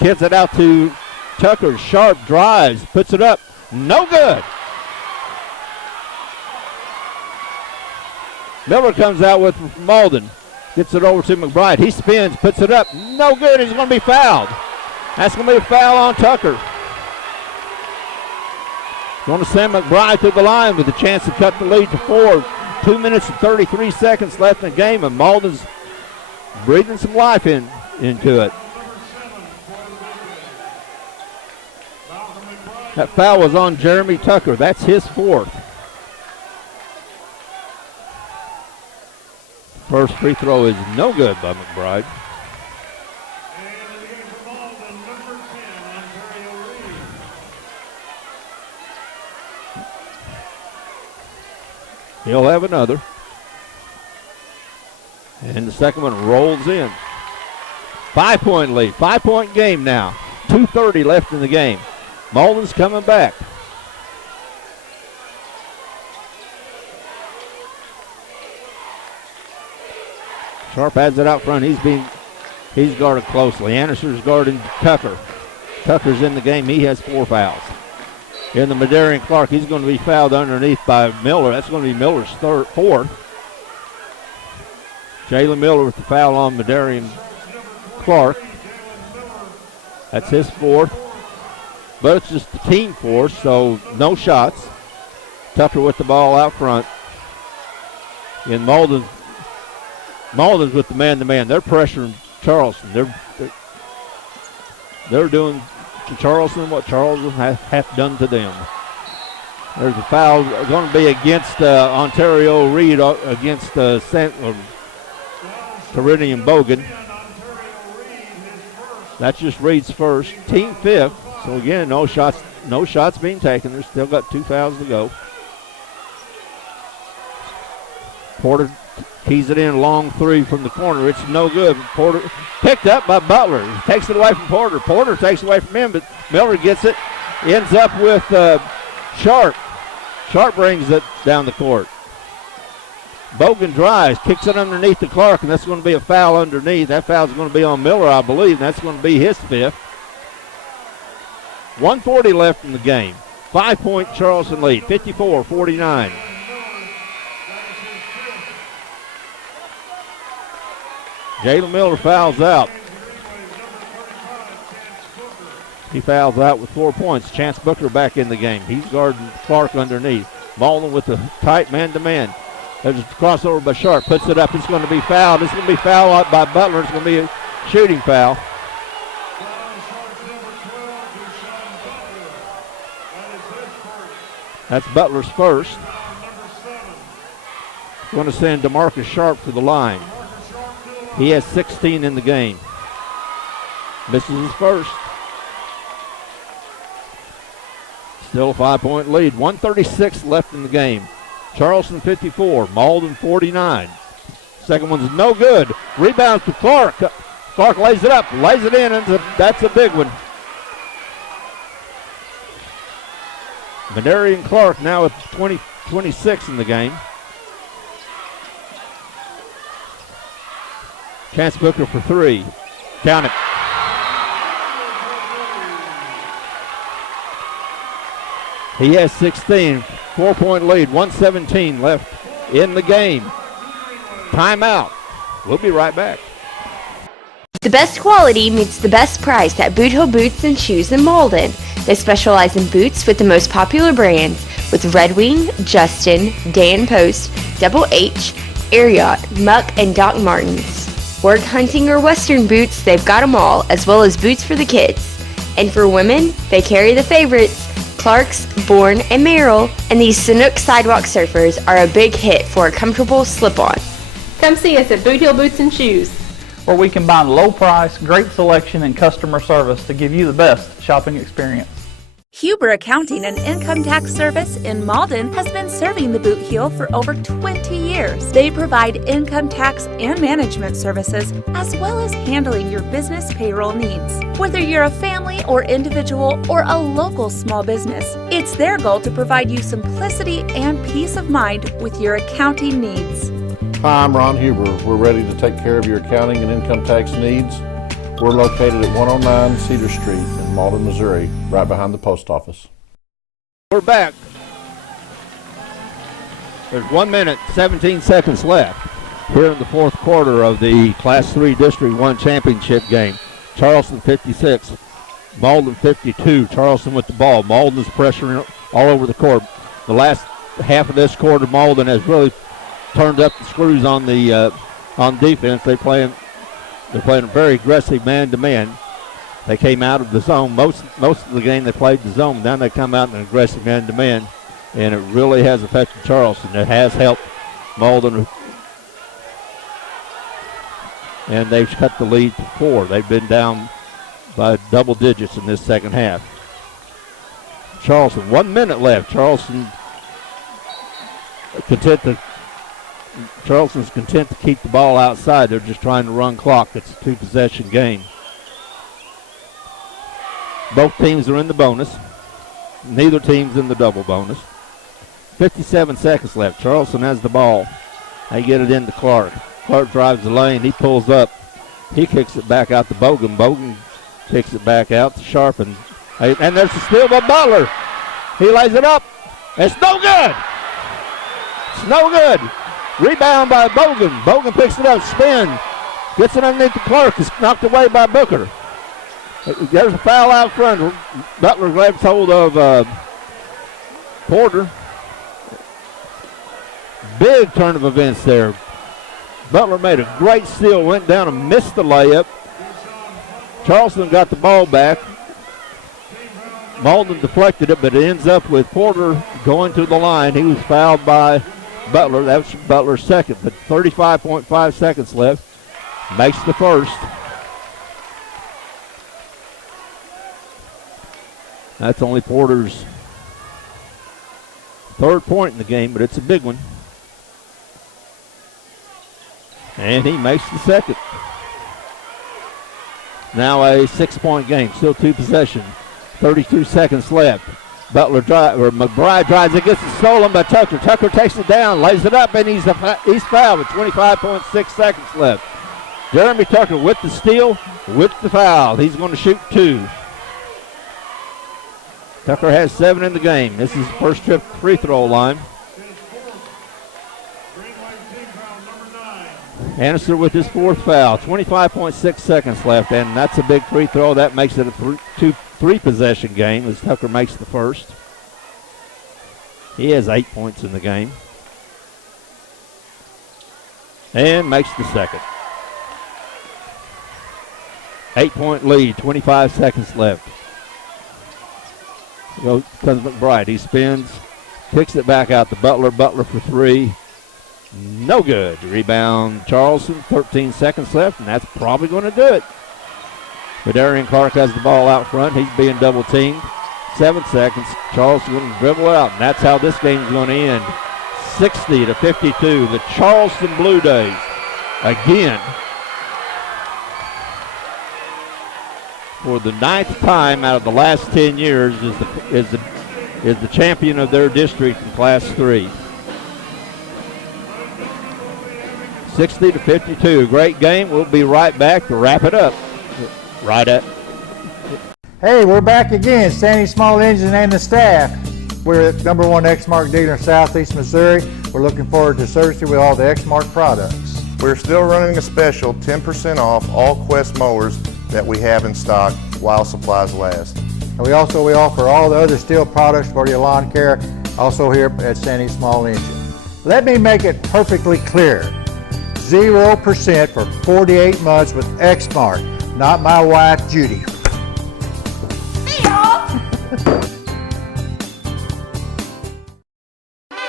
gets it out to Tucker. Sharp drives, puts it up, no good. Miller comes out with Malden. Gets it over to McBride. He spins, puts it up. No good. He's going to be fouled. That's going to be a foul on Tucker. Going to send McBride to the line with a chance to cut the lead to 4. 2 minutes and 33 seconds left in the game, and Malden's breathing some life into it. That foul was on Jeremy Tucker. That's his 4th. First free throw is no good by McBride. He'll have another. And the second one rolls in. 5-point lead, 5-point game now. 2:30 left in the game. Malden's coming back. Sharp has it out front. He's guarded closely. Anderson's guarding Tucker. Tucker's in the game. He has 4 fouls. In the Madarian Clark, he's going to be fouled underneath by Miller. That's going to be Miller's 4th. Jalen Miller with the foul on Madarian Clark. That's his 4th. But it's just the team force, so no shots. Tucker with the ball out front. in Malden's with the man-to-man. They're pressuring Charleston. They're doing to Charleston what Charleston have done to them. There's a foul going to be against Ontario Reed against Caridian Bogan. That's just Reed's first, team fifth. So again, no shots being taken. There's still got 2 fouls to go. Porter keys it in, long three from the corner. It's no good. Porter picked up by Butler. He takes it away from Porter. Porter takes it away from him, but Miller gets it. Ends up with Sharp. Sharp brings it down the court. Bogan drives, kicks it underneath to Clark, and that's going to be a foul underneath. That foul's going to be on Miller, I believe, and that's going to be his fifth. 1:40 left in the game. 5-point Charleston lead, 54-49. Jalen Miller fouls out. He fouls out with 4 points. Chance Booker back in the game. He's guarding Clark underneath. Malden with the tight man-to-man. There's a crossover by Sharp. Puts it up. It's going to be fouled. It's going to be fouled out by Butler. It's going to be a shooting foul. That's Butler's first. Going to send DeMarcus Sharp to the line. He has 16 in the game. Misses his first. Still a 5-point lead. 1:36 left in the game. Charleston 54, Malden 49. Second one's no good. Rebounds to Clark. Clark lays it up, lays it in, and that's a big one. Manerian Clark now with 26 in the game. Chance Booker for three. Count it. He has 16. 4-point lead. 1:17 left in the game. Timeout. We'll be right back. The best quality meets the best price at Boot Hill Boots and Shoes in Malden. They specialize in boots with the most popular brands with Red Wing, Justin, Dan Post, Double H, Air Yacht, Muck, and Doc Martens. Work hunting or western boots, they've got them all, as well as boots for the kids. And for women, they carry the favorites, Clark's, Bourne, and Merrill, and these Sanook Sidewalk Surfers are a big hit for a comfortable slip-on. Come see us at Boot Hill Boots and Shoes, where we combine low price, great selection, and customer service to give you the best shopping experience. Huber Accounting and Income Tax Service in Malden has been serving the Boot Heel for over 20 years. They provide income tax and management services as well as handling your business payroll needs. Whether you're a family or individual or a local small business, it's their goal to provide you simplicity and peace of mind with your accounting needs. Hi, I'm Ron Huber. We're ready to take care of your accounting and income tax needs. We're located at 109 Cedar Street in Malden, Missouri, right behind the post office. We're back. There's 1 minute, 17 seconds left here in the fourth quarter of the Class 3 District 1 championship game. Charleston 56, Malden 52. Charleston with the ball. Malden's pressuring all over the court. The last half of this quarter, Malden has really turned up the screws on the on defense. They're playing a very aggressive man-to-man. They came out of the zone. Most of the game they played the zone. Then they come out in an aggressive man-to-man, and it really has affected Charleston. It has helped Malden, and they've cut the lead to 4. They've been down by double digits in this second half. Charleston, 1 minute left. Charleston's content to keep the ball outside. They're just trying to run clock. It's a 2-possession game. Both teams are in the bonus. Neither team's in the double bonus. 57 seconds left. Charleston has the ball. They get it into Clark. Clark drives the lane. He pulls up. He kicks it back out to Bogan. Bogan kicks it back out to Sharpen. And there's a steal by Butler. He lays it up. It's no good. It's no good. Rebound by Bogan. Bogan picks it up, spin, gets it underneath the Clark. It's knocked away by Booker. There's a foul out front. Butler grabs hold of Porter. Big turn of events there. Butler made a great steal, went down and missed the layup. Charleston got the ball back. Malden deflected it, but it ends up with Porter going to the line. He was fouled by Butler. That was Butler's second, but 35.5 seconds left. Makes the first. That's only Porter's third point in the game, but it's a big one. And he makes the second. Now a 6-point game, still 2 possession. 32 seconds left. McBride drives it, gets it stolen by Tucker. Tucker takes it down, lays it up, and he's fouled with 25.6 seconds left. Jeremy Tucker with the steal, with the foul. He's going to shoot 2. Tucker has 7 in the game. This is his first trip to the free throw line. Annister with his 4th foul. 25.6 seconds left, and that's a big free throw. That makes it a 3-possession game as Tucker makes the first. He has 8 points in the game. And makes the second. 8-point lead, 25 seconds left. Goes McBride. He spins, kicks it back out to Butler. Butler for 3. No good. Rebound Charleston, 13 seconds left, and that's probably going to do it. But Darian Clark has the ball out front. He's being double teamed. 7 seconds. Charleston going to dribble it out, and that's how this game is going to end. 60-52. The Charleston Blue Jays again, for the 9th time out of the last 10 years, is the champion of their district in Class 3. 60-52. Great game. We'll be right back to wrap it up. Right at. Hey, we're back again. Sandy Small Engine and the staff. We're at #1 Exmark dealer in Southeast Missouri. We're looking forward to servicing with all the Exmark products. We're still running a special 10% off all Quest mowers that we have in stock while supplies last. And we offer all the other steel products for your lawn care, also here at Sandy Small Engine. Let me make it perfectly clear. 0% for 48 months with Exmark, not my wife, Judy.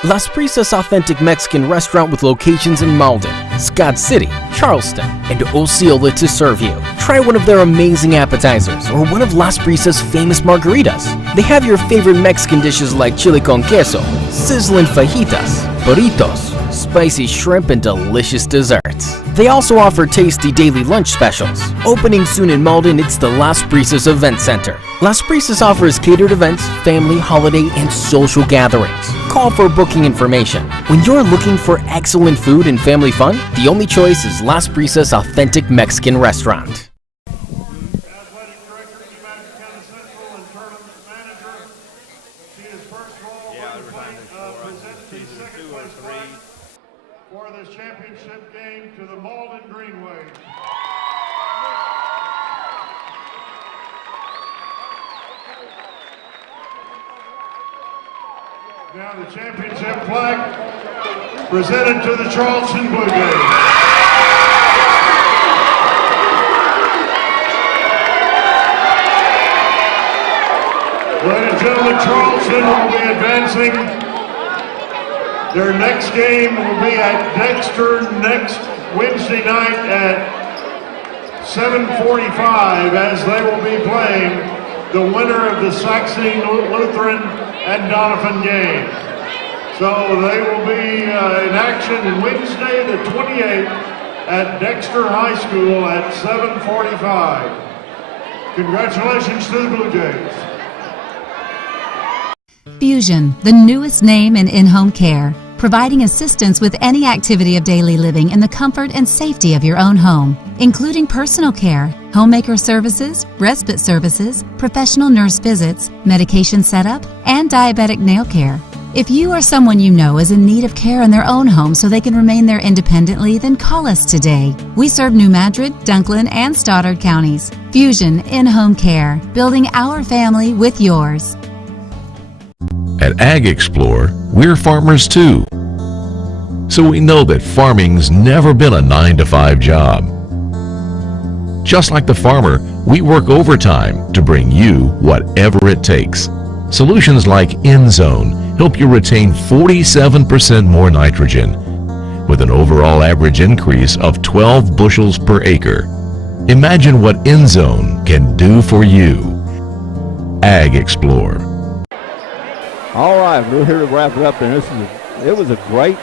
Las Brisas Authentic Mexican Restaurant with locations in Malden, Scott City, Charleston, and Osceola to serve you. Try one of their amazing appetizers or one of Las Brisas' famous margaritas. They have your favorite Mexican dishes like chili con queso, sizzling fajitas, burritos, spicy shrimp, and delicious desserts. They also offer tasty daily lunch specials. Opening soon in Malden, it's the Las Brisas Event Center. Las Brisas offers catered events, family, holiday, and social gatherings. Call for booking information. When you're looking for excellent food and family fun, the only choice is Las Brisas Authentic Mexican Restaurant. For this championship game to the Malden Greenway. Now the championship flag presented to the Charleston Blue Jays. Ladies and gentlemen, Charleston will be advancing. Their next game will be at Dexter next Wednesday night at 7:45 as they will be playing the winner of the Saxony Lutheran and Donovan game. So they will be in action Wednesday the 28th at Dexter High School at 7:45. Congratulations to the Blue Jays. Fusion, the newest name in in-home care, providing assistance with any activity of daily living in the comfort and safety of your own home, including personal care, homemaker services, respite services, professional nurse visits, medication setup, and diabetic nail care. If you or someone you know is in need of care in their own home so they can remain there independently, then call us today. We serve New Madrid, Dunklin, and Stoddard counties. Fusion in-home care, building our family with yours. At Ag Explorer, we're farmers too. So we know that farming's never been a 9-to-5 job. Just like the farmer, we work overtime to bring you whatever it takes. Solutions like InZone help you retain 47% more nitrogen with an overall average increase of 12 bushels per acre. Imagine what InZone can do for you. Ag Explorer. All right, we're here to wrap it up, and it was a great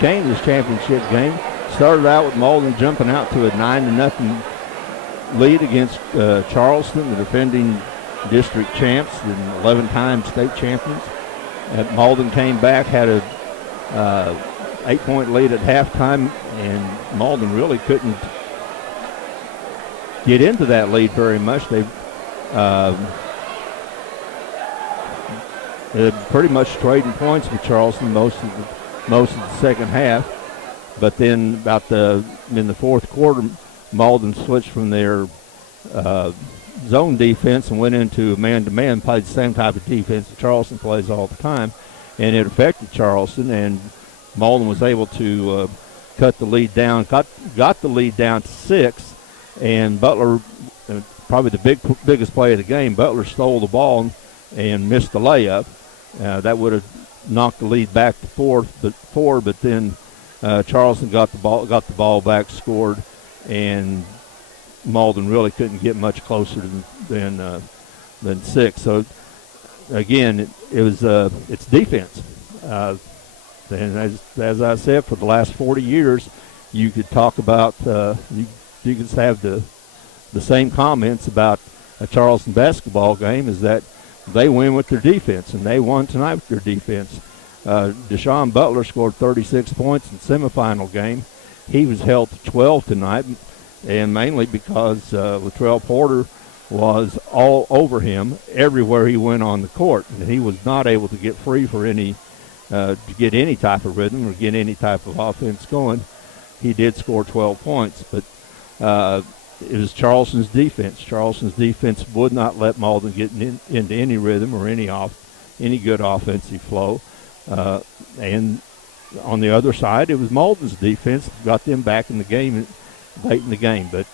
game, this championship game. Started out with Malden jumping out to a 9-0 lead against Charleston, the defending district champs and 11-time state champions. Malden came back, had a 8-point lead at halftime, and Malden really couldn't get into that lead very much. They pretty much trading points with Charleston most of the second half. But then in the fourth quarter, Malden switched from their zone defense and went into man-to-man, played the same type of defense that Charleston plays all the time, and it affected Charleston, and Malden was able to cut the lead down, got the lead down to 6, and Butler, probably the biggest play of the game, Butler stole the ball and missed the layup. That would have knocked the lead back to 4, but then Charleston got the ball back, scored, and Malden really couldn't get much closer than 6. So again, it's defense. And as I said, for the last 40 years, you could talk about you could have the same comments about a Charleston basketball game, is that they win with their defense, and they won tonight with their defense. Deshaun Butler scored 36 points in the semifinal game. He was held to 12 tonight, and mainly because Latrell Porter was all over him everywhere he went on the court, and he was not able to get free for to get any type of rhythm or get any type of offense going. He did score 12 points, but it was Charleston's defense. Charleston's defense would not let Malden get into any rhythm or any good offensive flow. And on the other side, it was Malden's defense got them back in the game late in the game. But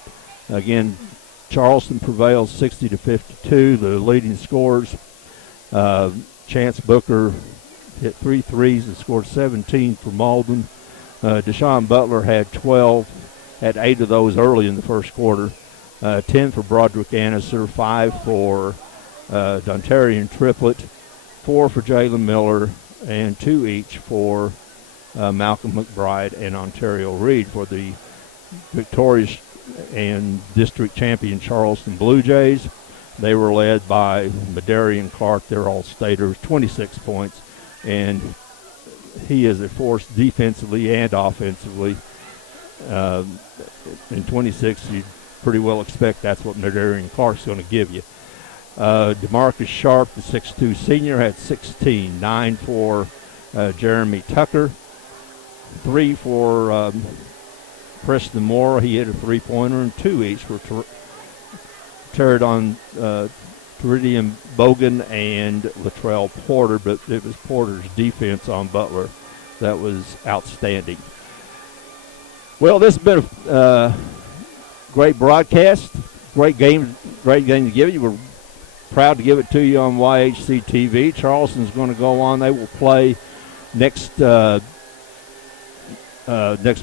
again, Charleston prevails 60-52. The leading scorers, Chance Booker hit 3 threes and scored 17 for Malden. Deshaun Butler had 12, had 8 of those early in the first quarter. 10 for Broderick Anniser, 5 for Dontarian Triplett, 4 for Jalen Miller, and 2 each for Malcolm McBride and Ontario Reed for the victorious and district champion Charleston Blue Jays. They were led by Madarian Clark, their all-stater, 26 points, and he is a force defensively and offensively. In 26, you pretty well expect that's what Madarian Clark's going to give you. DeMarcus Sharp, the 6'2 senior, had 16, 9 for Jeremy Tucker, 3 for Preston Moore. He hit a three-pointer, and 2 each for Teridion Bogan and Latrell Porter, but it was Porter's defense on Butler that was outstanding. Well, this has been a great broadcast, great game to give you. We're proud to give it to you on YHC TV. Charleston's going to go on. They will play next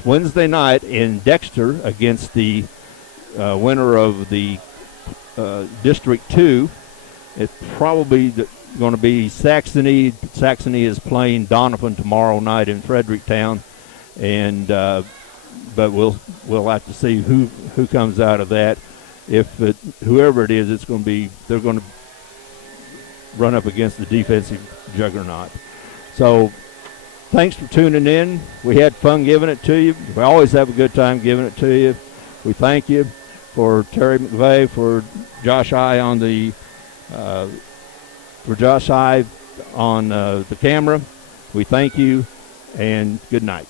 Wednesday night in Dexter against the winner of the District 2. It's probably going to be Saxony. Saxony is playing Donovan tomorrow night in Fredericktown, and but we'll have to see who comes out of that. Whoever it is, they're going to run up against the defensive juggernaut. So thanks for tuning in. We had fun giving it to you. We always have a good time giving it to you. We thank you for Terry McVeigh, for Josh I on the camera. We thank you, and good night.